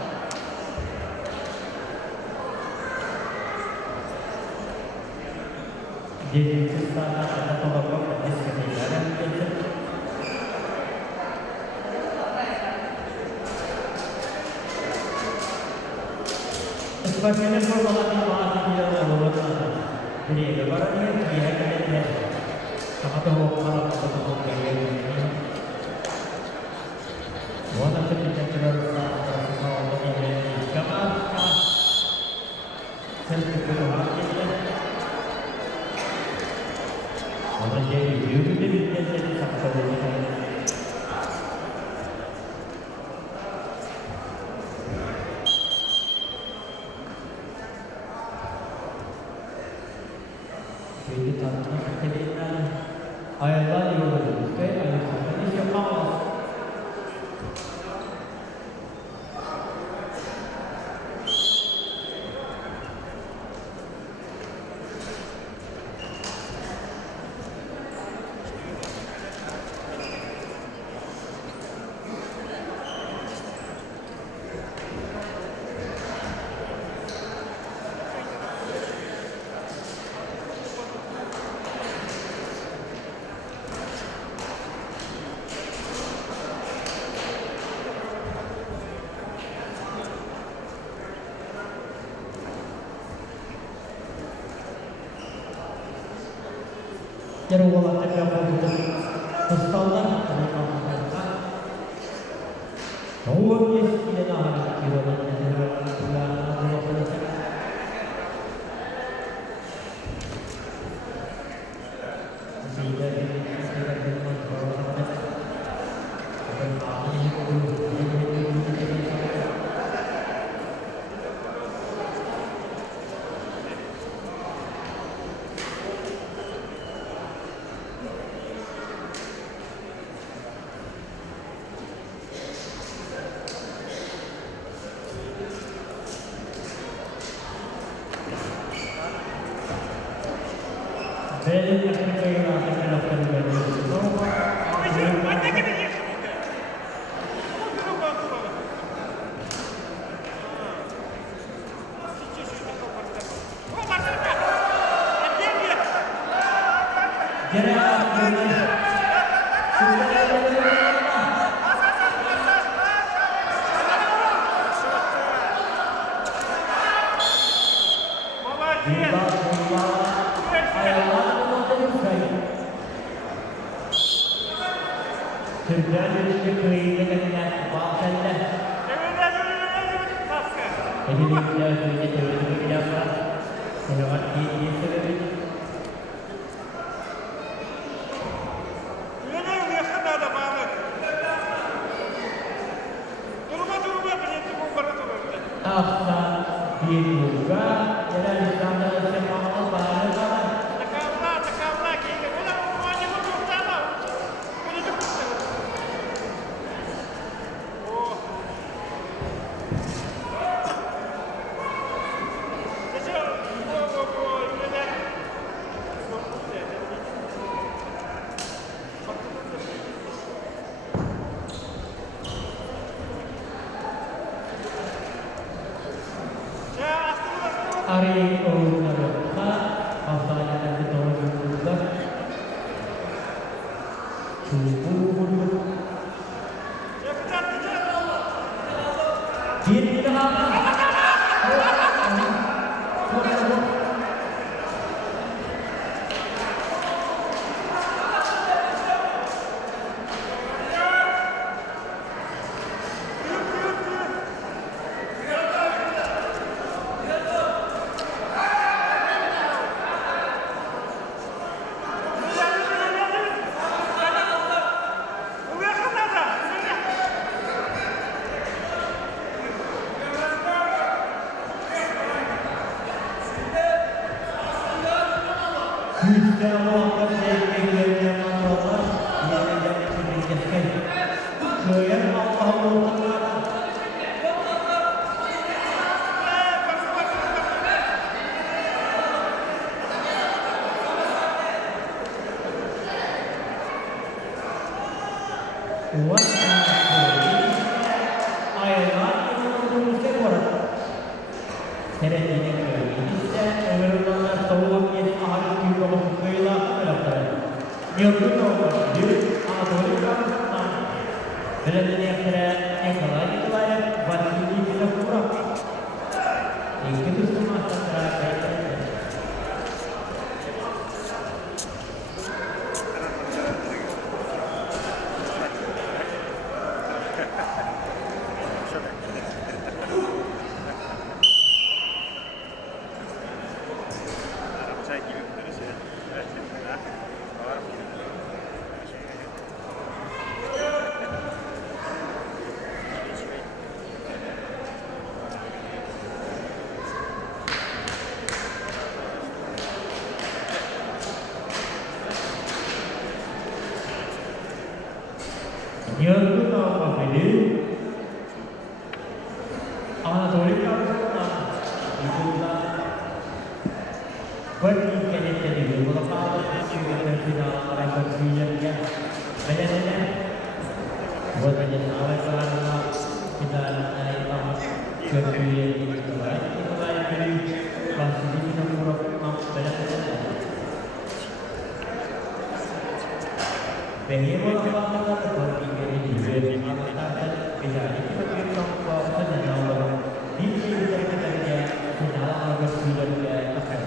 Dediğimiz standartlarda toplamda eskiden geçer. Sebagian formalan bahasa tidak berwarna. Jadi lebarannya dia kayaknya sama tuh malam atau kayak ini. Warna terlihat terus sama ini. Kapan? Selfie kedua ini. Orang jadi YouTube dia jadi sama ini. Jadi tanpa keterangan ayatlah diurus ke ayat ini siapa? Jadi kalau kita berbuat kesalahan dari masyarakat, mungkin tidak ada kira-kira bulan selesai. Sehingga ini tidak bermanfaat. Jadi ketika yang akan dilakukan dari terjadi negeri dengan bahasanya. Jadi dia sudah dapat selamat ini sendiri. After dibuka, jadi sana semua bahan-bahan. Hari Orunarota, pasalnya nanti tahun 2012, subuh. Kiri ke apa? Uwan aylar yıllarımızda var. Senelerine ise ömürler tavuğun yeni ahali büyük kıyılar yaptılar. Yıldır olmak bir Anadolu kapısından belediyeleri ekolaylar vadili bir kurum. İlk Müslüman taraftarlar Yıldır olmak bir Anadolu kapısından yıllar bertingkali berapa juga tidak mereka punya banyak buat banyak awal karena kita naik tamat kerja itu baik dari pasti kita kurang banyak bagaimana bertingkali juga mengatakan bila kita kita saja di sini kita sudah agak sudah akan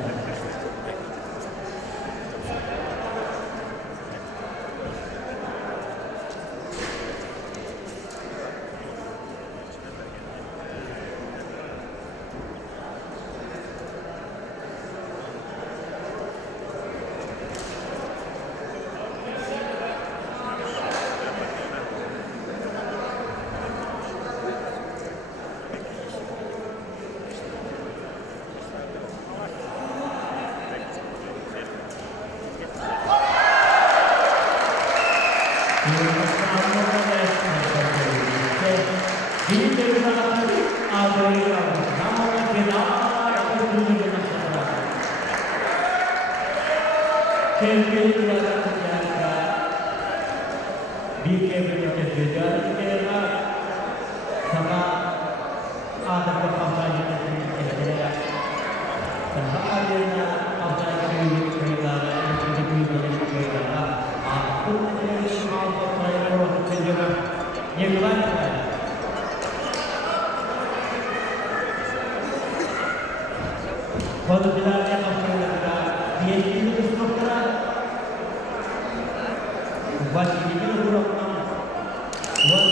Kalau tidak ada dia itu struktural, buat ini buruk buat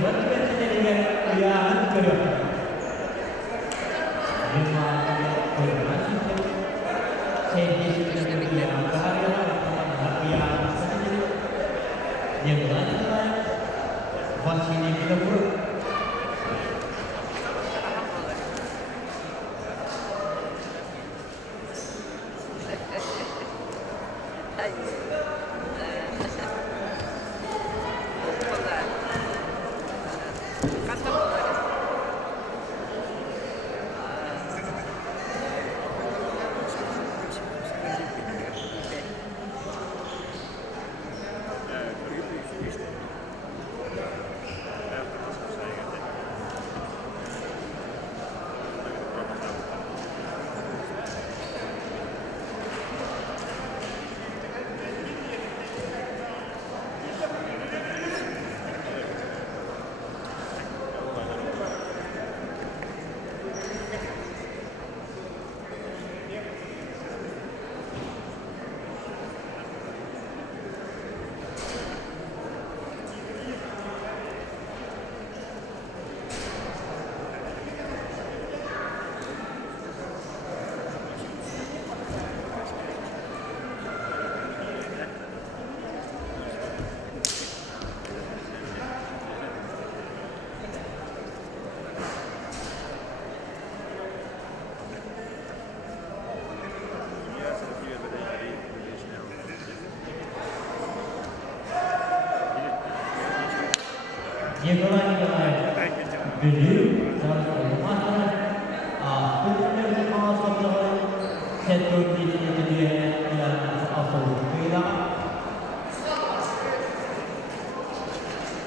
buat kita dengan yang kerja. Lima orang saya di sini yang yang lain buat ini kita buruk.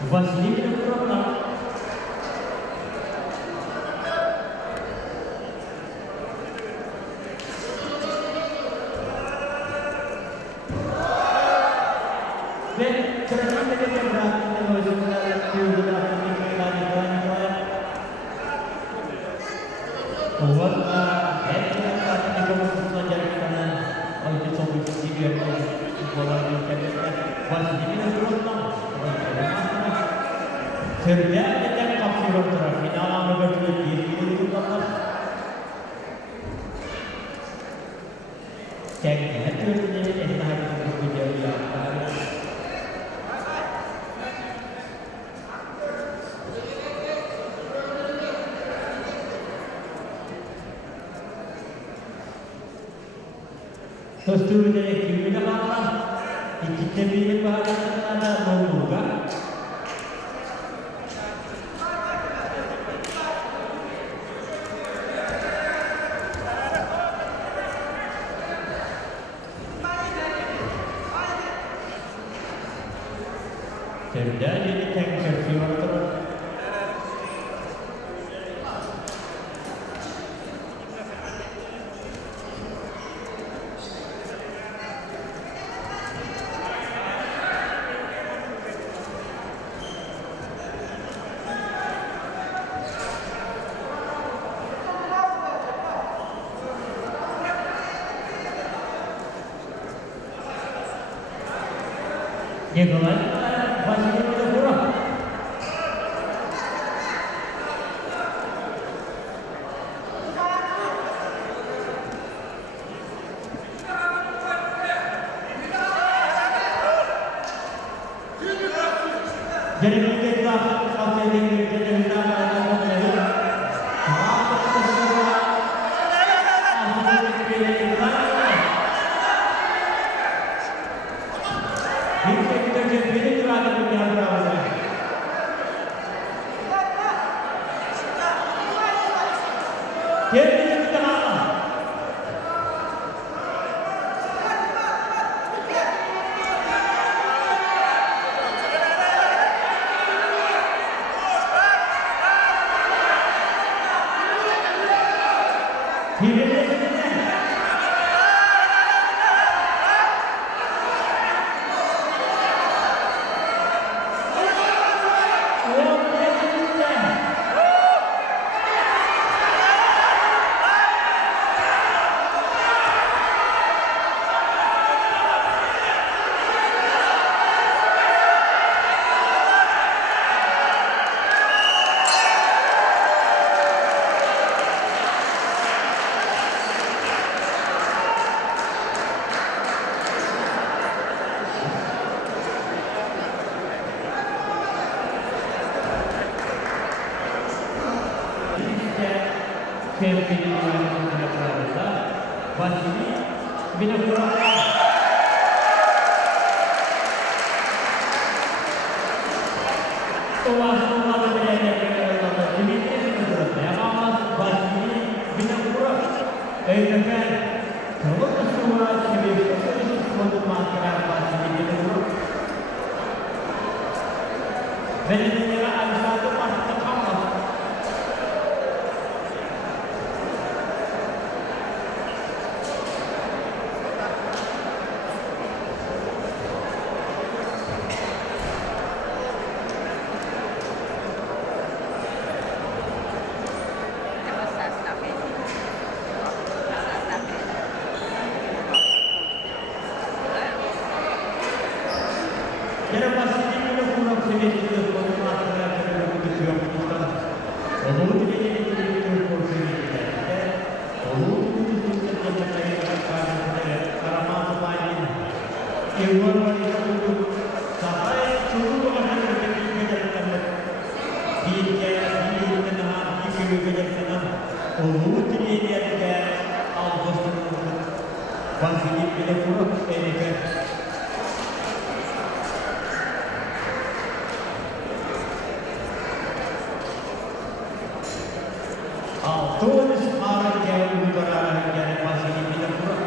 Василий Петровна. Ve trafikte de bıraktığında özümler kuyudular, Terus dulu dari kiri ke bawah, kita pilih bahagian ada membuka. Terjadi di tanker filter. Dia kembali Vasily Pinakurov. Jadi kita sampai di kita Vasily Pinakurov. Todos para que eu me tornar a Vasily Pinakurov.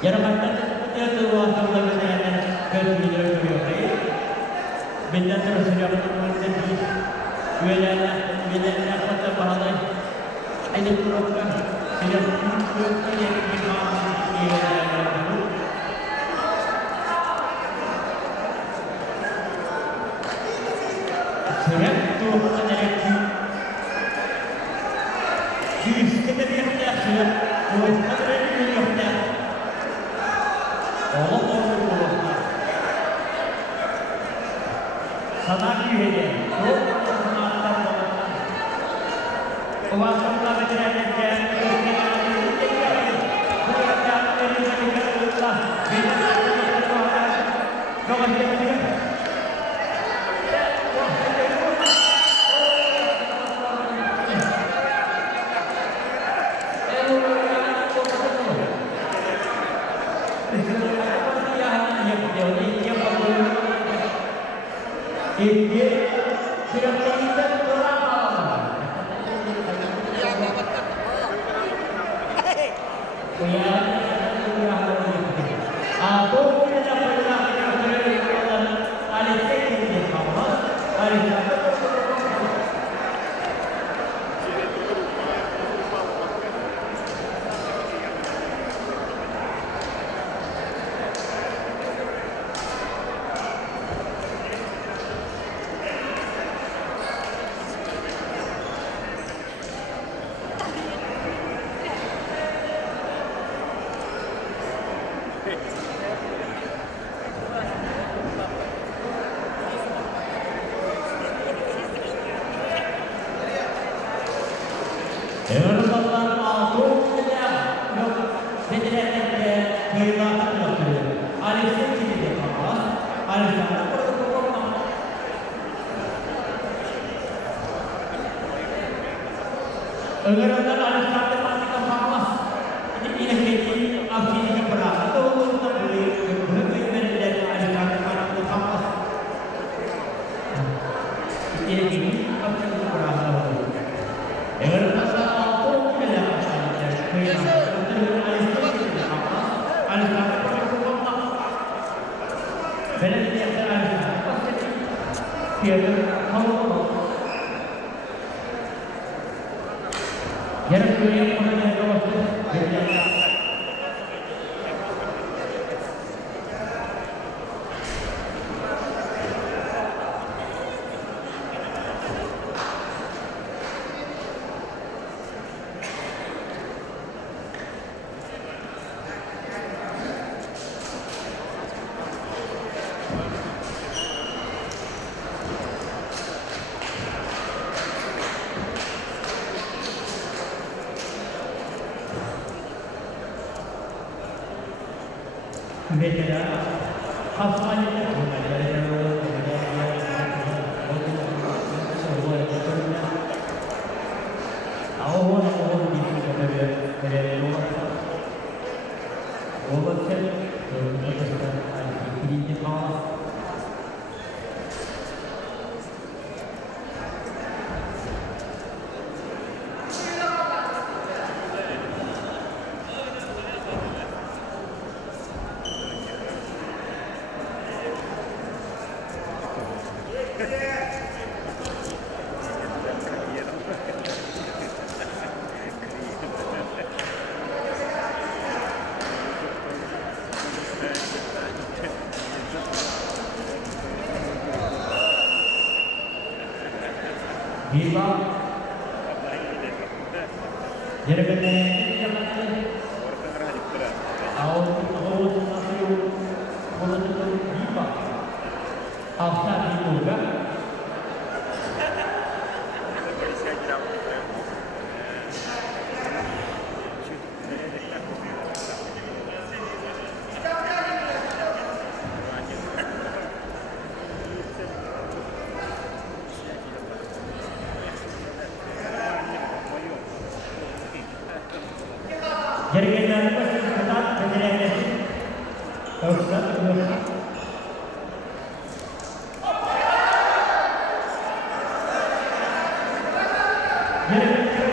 Yaramadan itu waktu berjalan ke dunia benda tersudah menjadi wilayah kota Bahawai ini program sudah muncul yang dimana di wilayah itu sudah turun menjadi di sekitar yang sudah turun menjadi yang Allah Sanaki है तो समानता वास्तव में बचाने के लिए पूरा काम करने के लिए अल्लाह बिना तो हमारा Ini sudah terlibat berapa? Aku tidak pernah berjalan ada teknik yang sama. Ada अगर ada satu mati kefalas, ini jadi akhirnya berapa? Itu kita boleh dari ada satu mati kefalas. Ini gini, apa yang berapa? Agar kita tahu kita ada satu kefalas. Beda dia ada pasti dia tahu. Yang kedua mana yang kau beda khasnya Bima jadi kena awal masih menentukan Bima apa juga jadi kita harus tetap berjalan terus jadi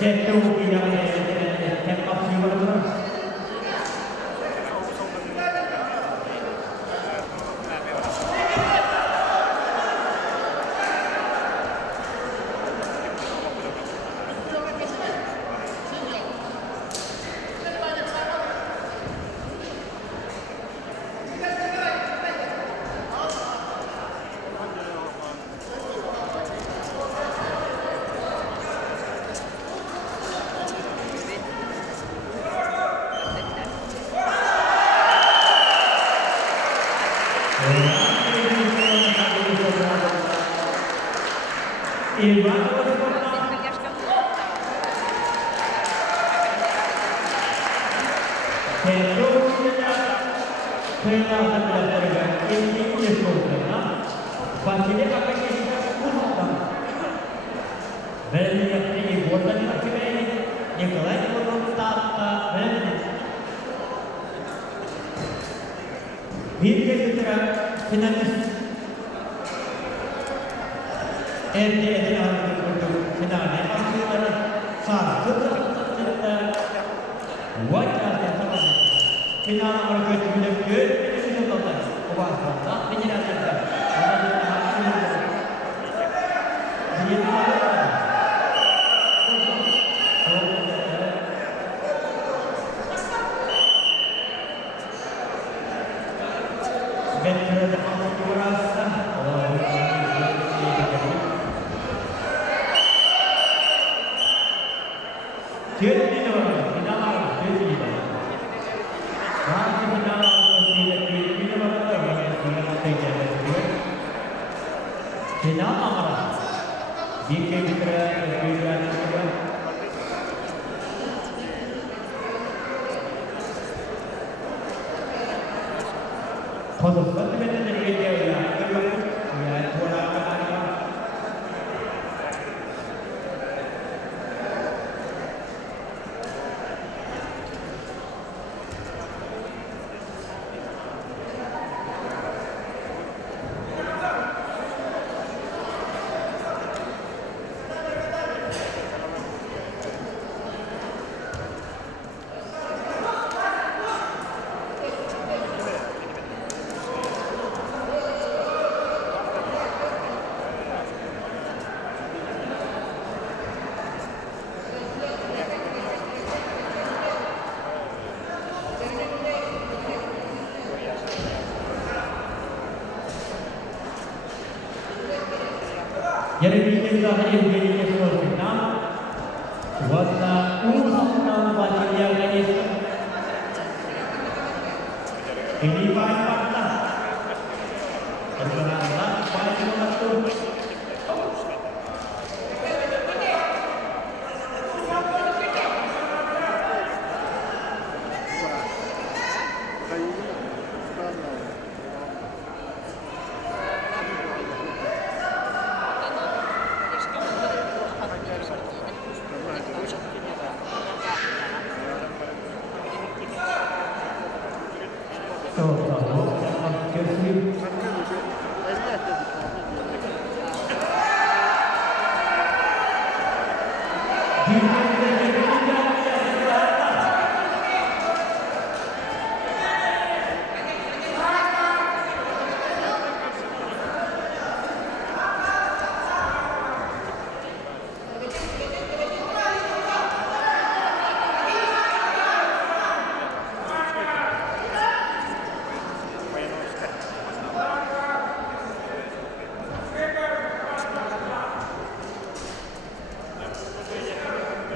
Satu bidang step up juga. Jadi kita hadir di Nasional Vietnam, warna ungu baju yang ini. Ini patah. Terkenal baju itu.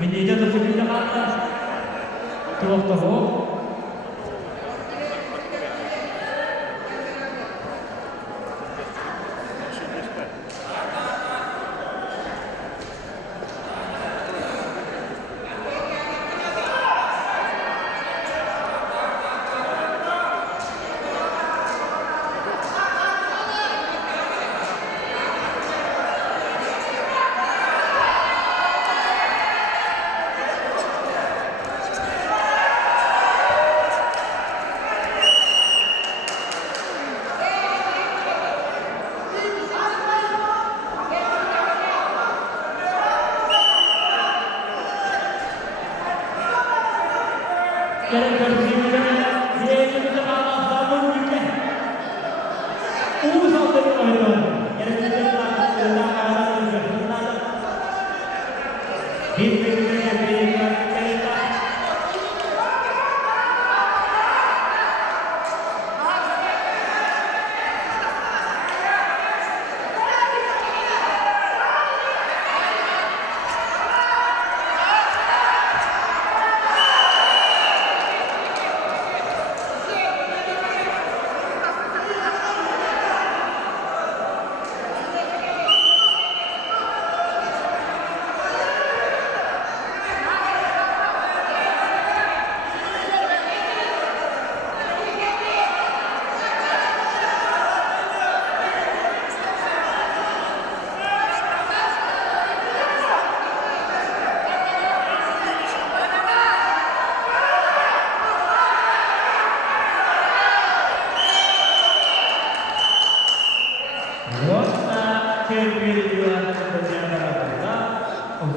Ini jatuh di Jakarta. Tuh. Gerek görüşümüzde diğerimizde anahtarın gücü. Uğuz aldık oyunu. Gerekli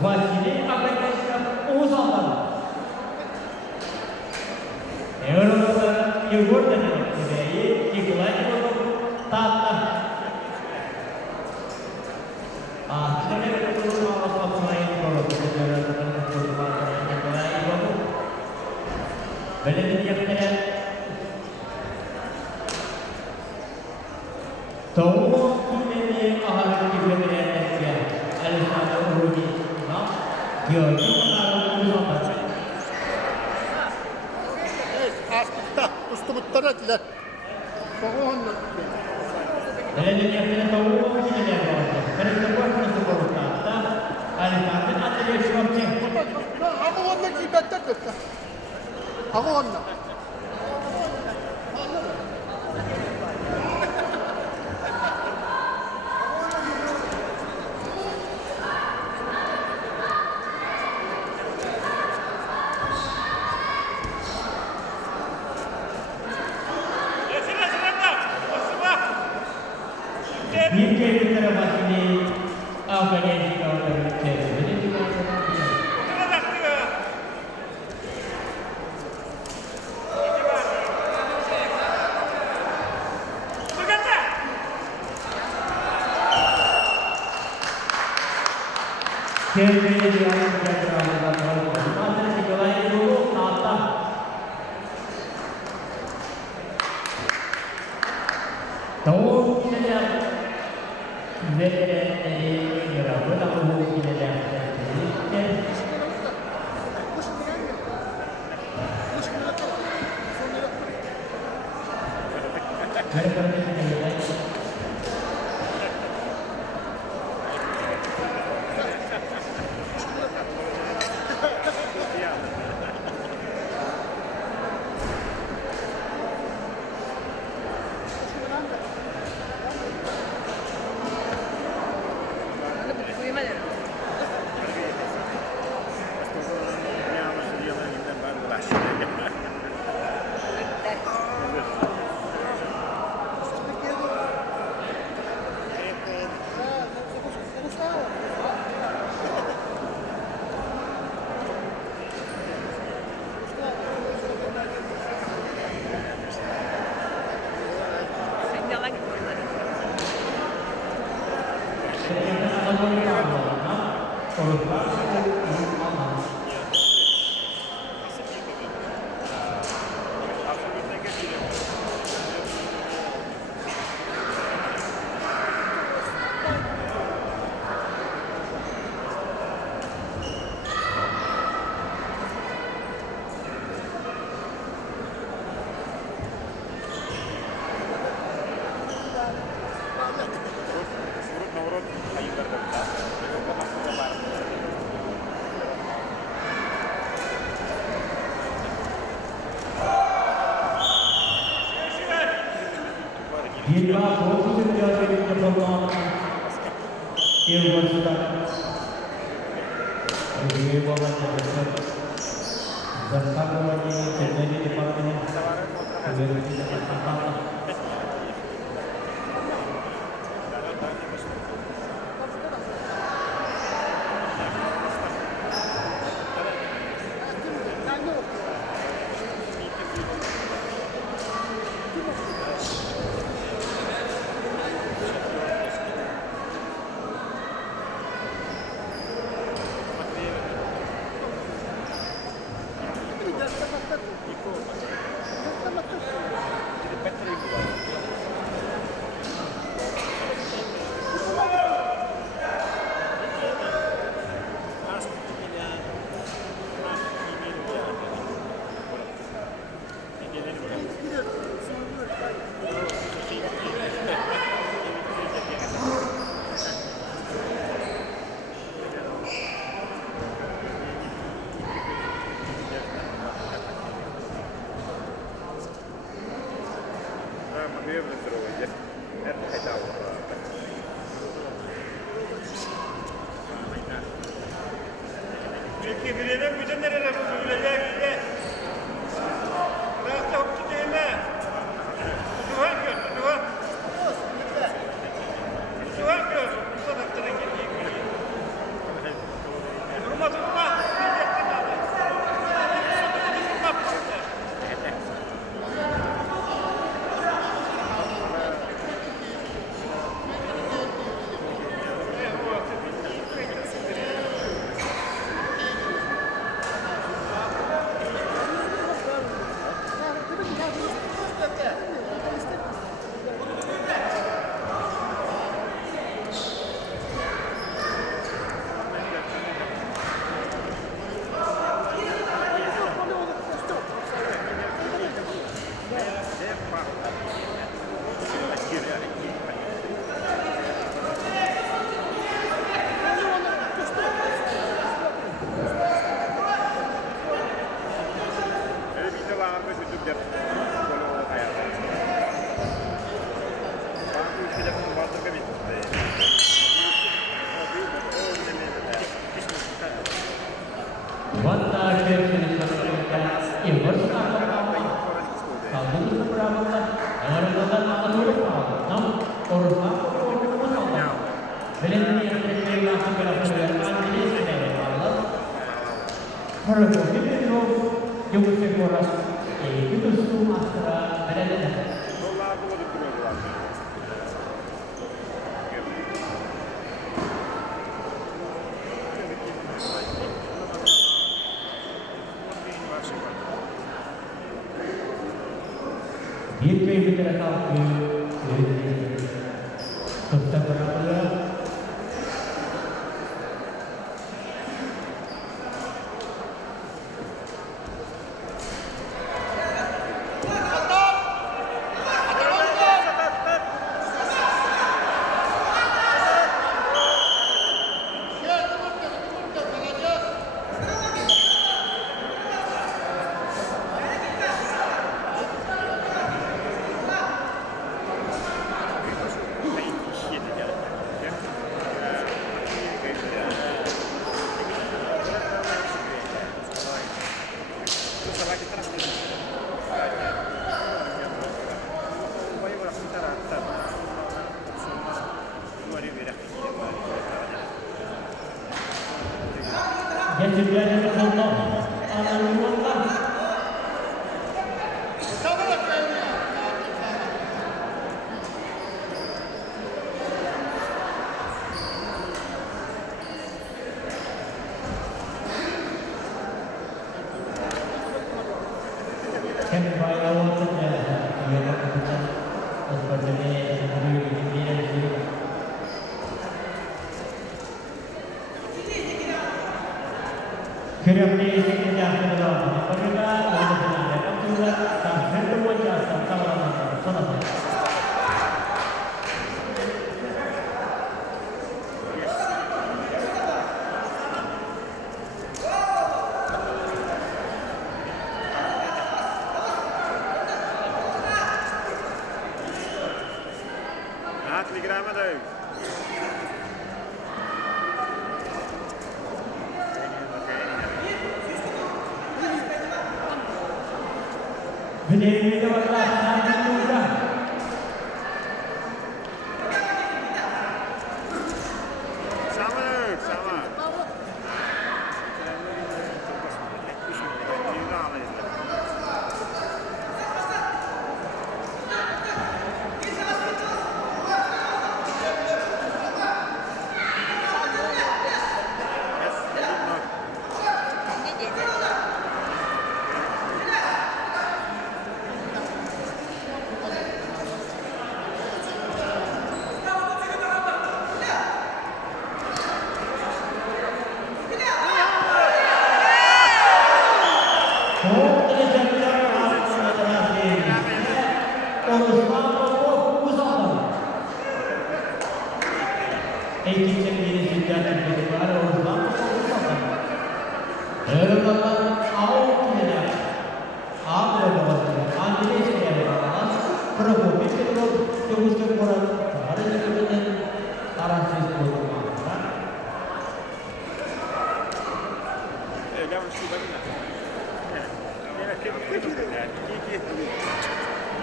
Vasili Abdülkerim Oğuz aldı. Evrolada yılgırdan ötürü Nikolay tatlı. Aslında bu Ağustos'un belediye Doğu Güney'in ahalisi gönderilenlerce Alexander Rudi gördü onların uzanması. Aspetta, ustubuttaratlar. Soğuğunla. Belediyenin Doğu Güney'e vardı. Karıştı başını kurultadı. Alexander atölye şortçı. Ama onunla kıymetler kırsa. Ama onunla. Bir kere tarafını Afganistan government çevirdi. Çevirmeye diyanı yapılanlardan oldu. Madem Nikolay yolu tahta. Doğu Güney'e ve yarabı da Doğu Güney'e Jika fokus terjadi di depan ilmu bersudah, ini bawa jabatan, tentang lagi terjadi di depan ini, kemudian kita akan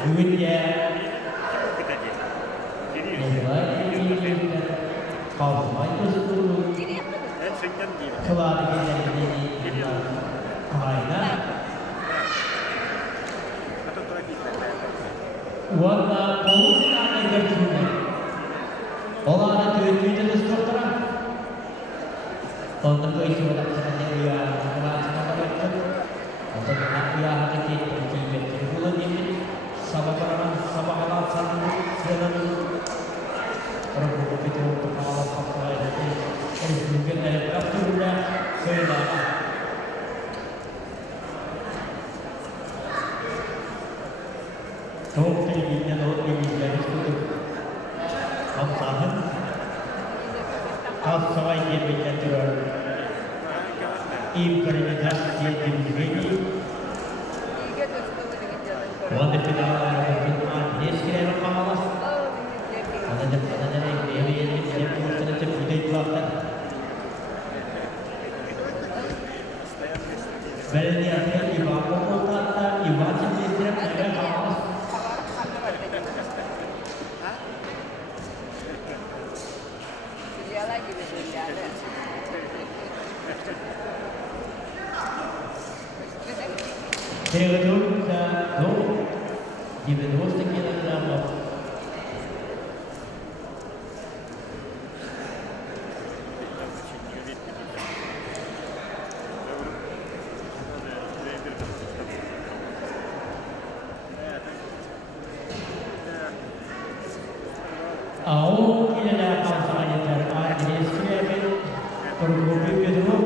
Bugün ya neler bilgilerinde kalmay bozulur. Kıladı geceleri ayna. Valla boğuz tane götürme. Olağanı tüyütüydü kıstıktıra. Ondan da işi bıraktıran ya. Kılaçına bıraktım. Ondan da ya hakiki kıymetli. Bunun yemin sabah alan sanırım sığınırım. Rabbu kita untuk Allah Subhanahu wa taala. Mungkin ada waktunya saya Tolong tingginya tolong tingginya itu kamu sahaja. Kau sawai dia berjatuh. Ibaratnya dia dimiliki. Wanda kita orang dia sekiranya kalah. Ada yang dia pun terus berdiri belakang. Berarti apa yang dibawa kota ibadah dia tidak ada kalah. Dia lagi dia ada. Terima kasih. Give it most kilogram of tidak ada apa-apa yang terjadi di sini. Perlu begitu.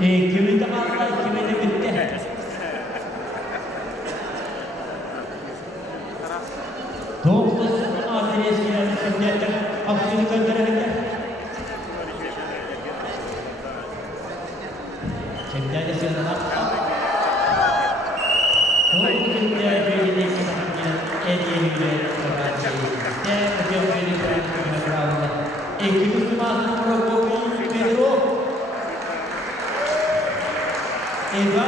Kimi tamamlar, kimi de bitti. Doğrusu adresine sünnetten aksini gönderebilir. Kimden de sınırlar. Doğrusu kimden belirli hediyeyle öğrencilikte ödevleri öğrencilikte Ekim Müslümanlık programı veriyor. Eva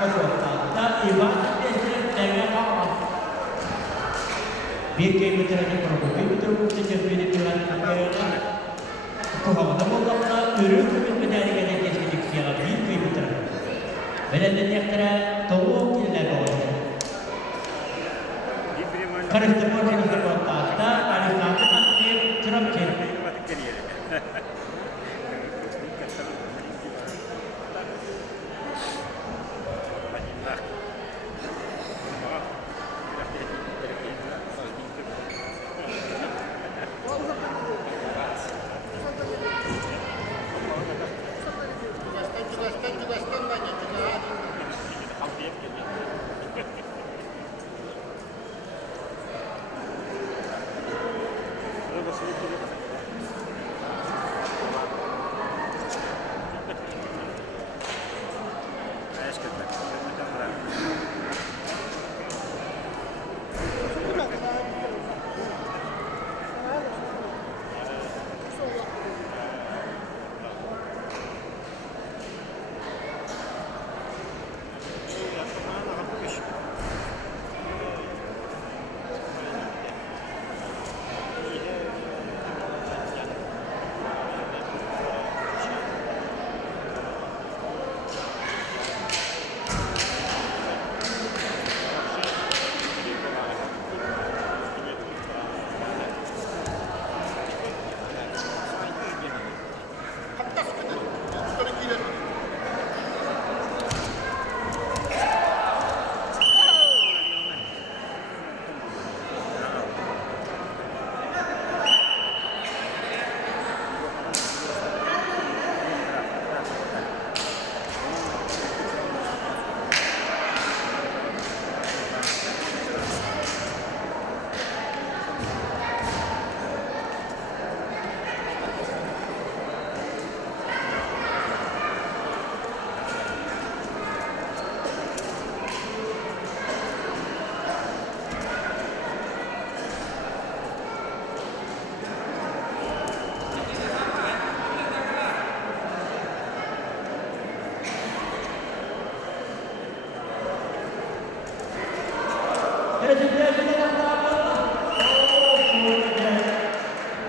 kota Eva destek dengan apa? Bir kilometre kilometre sejauh jalan negara. Kau havada mengapa urut menjadi kena kesehatan siapa bir kilometre. Belanda negara tahu kita tahu. Karena kota ada satu nanti cerap cerap.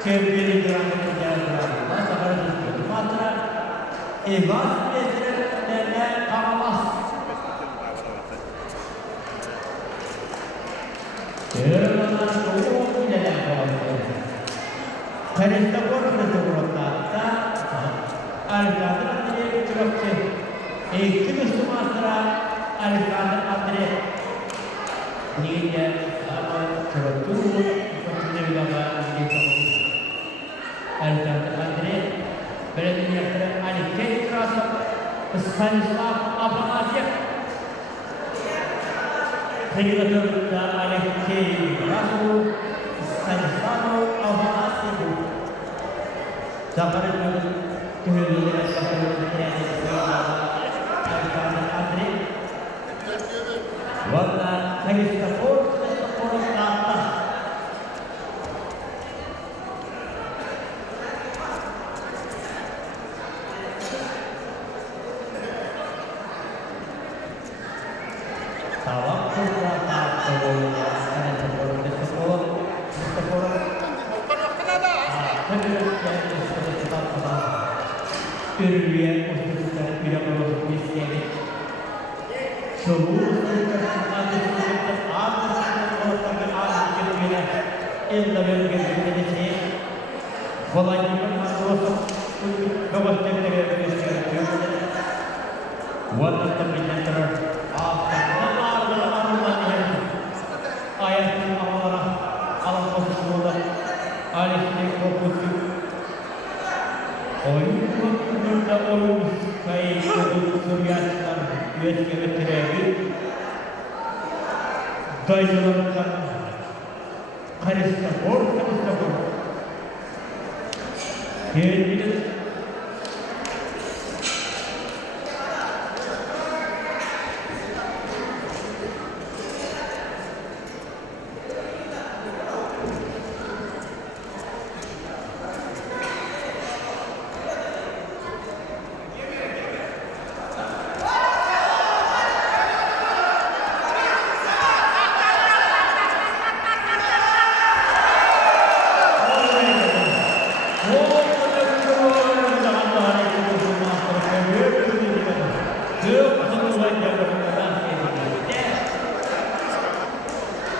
Sevgili canlılar, Matra, Evaz meselelerine kalmaz. Yaralanlar çoğu neden kaldı? Karista korkusu kurulmakta, Alexander Andrei Çırpçı, eğitim Müslümanlara Alexander Andrei, Niye ama Çırpçı, Çırpçı'yla Alexander Andrei, Belediye'de Alexey Krasov, Stanislav Afanasyev, Kırgıtır'da Alexey Krasov, Stanislav Afanasyev, Zaparı'nın tühürlüğüne Zaparı'nın Alexander Andrei, Valla Hristofor, Hristofor'un dağıttan, Sawak kurang tahu sekarang sebelum ke sekolah, Ürüye usulünden bir amalı istedik. Çoğu usulünden adetlerinde ağzından ortadan ağzından illa bölgelerinde kolaylıkla nasıl ବ୍ୟବସ୍ଥାରେ wanita bicara ayat Allah Allah Rasulullah aleyhi fokus oyunda olmuş kayıtlı suryatlar üretkemetiregi dayılarından karışta bor kendiniz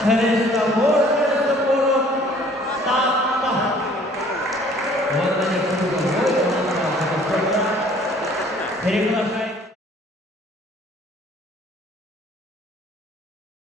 Hare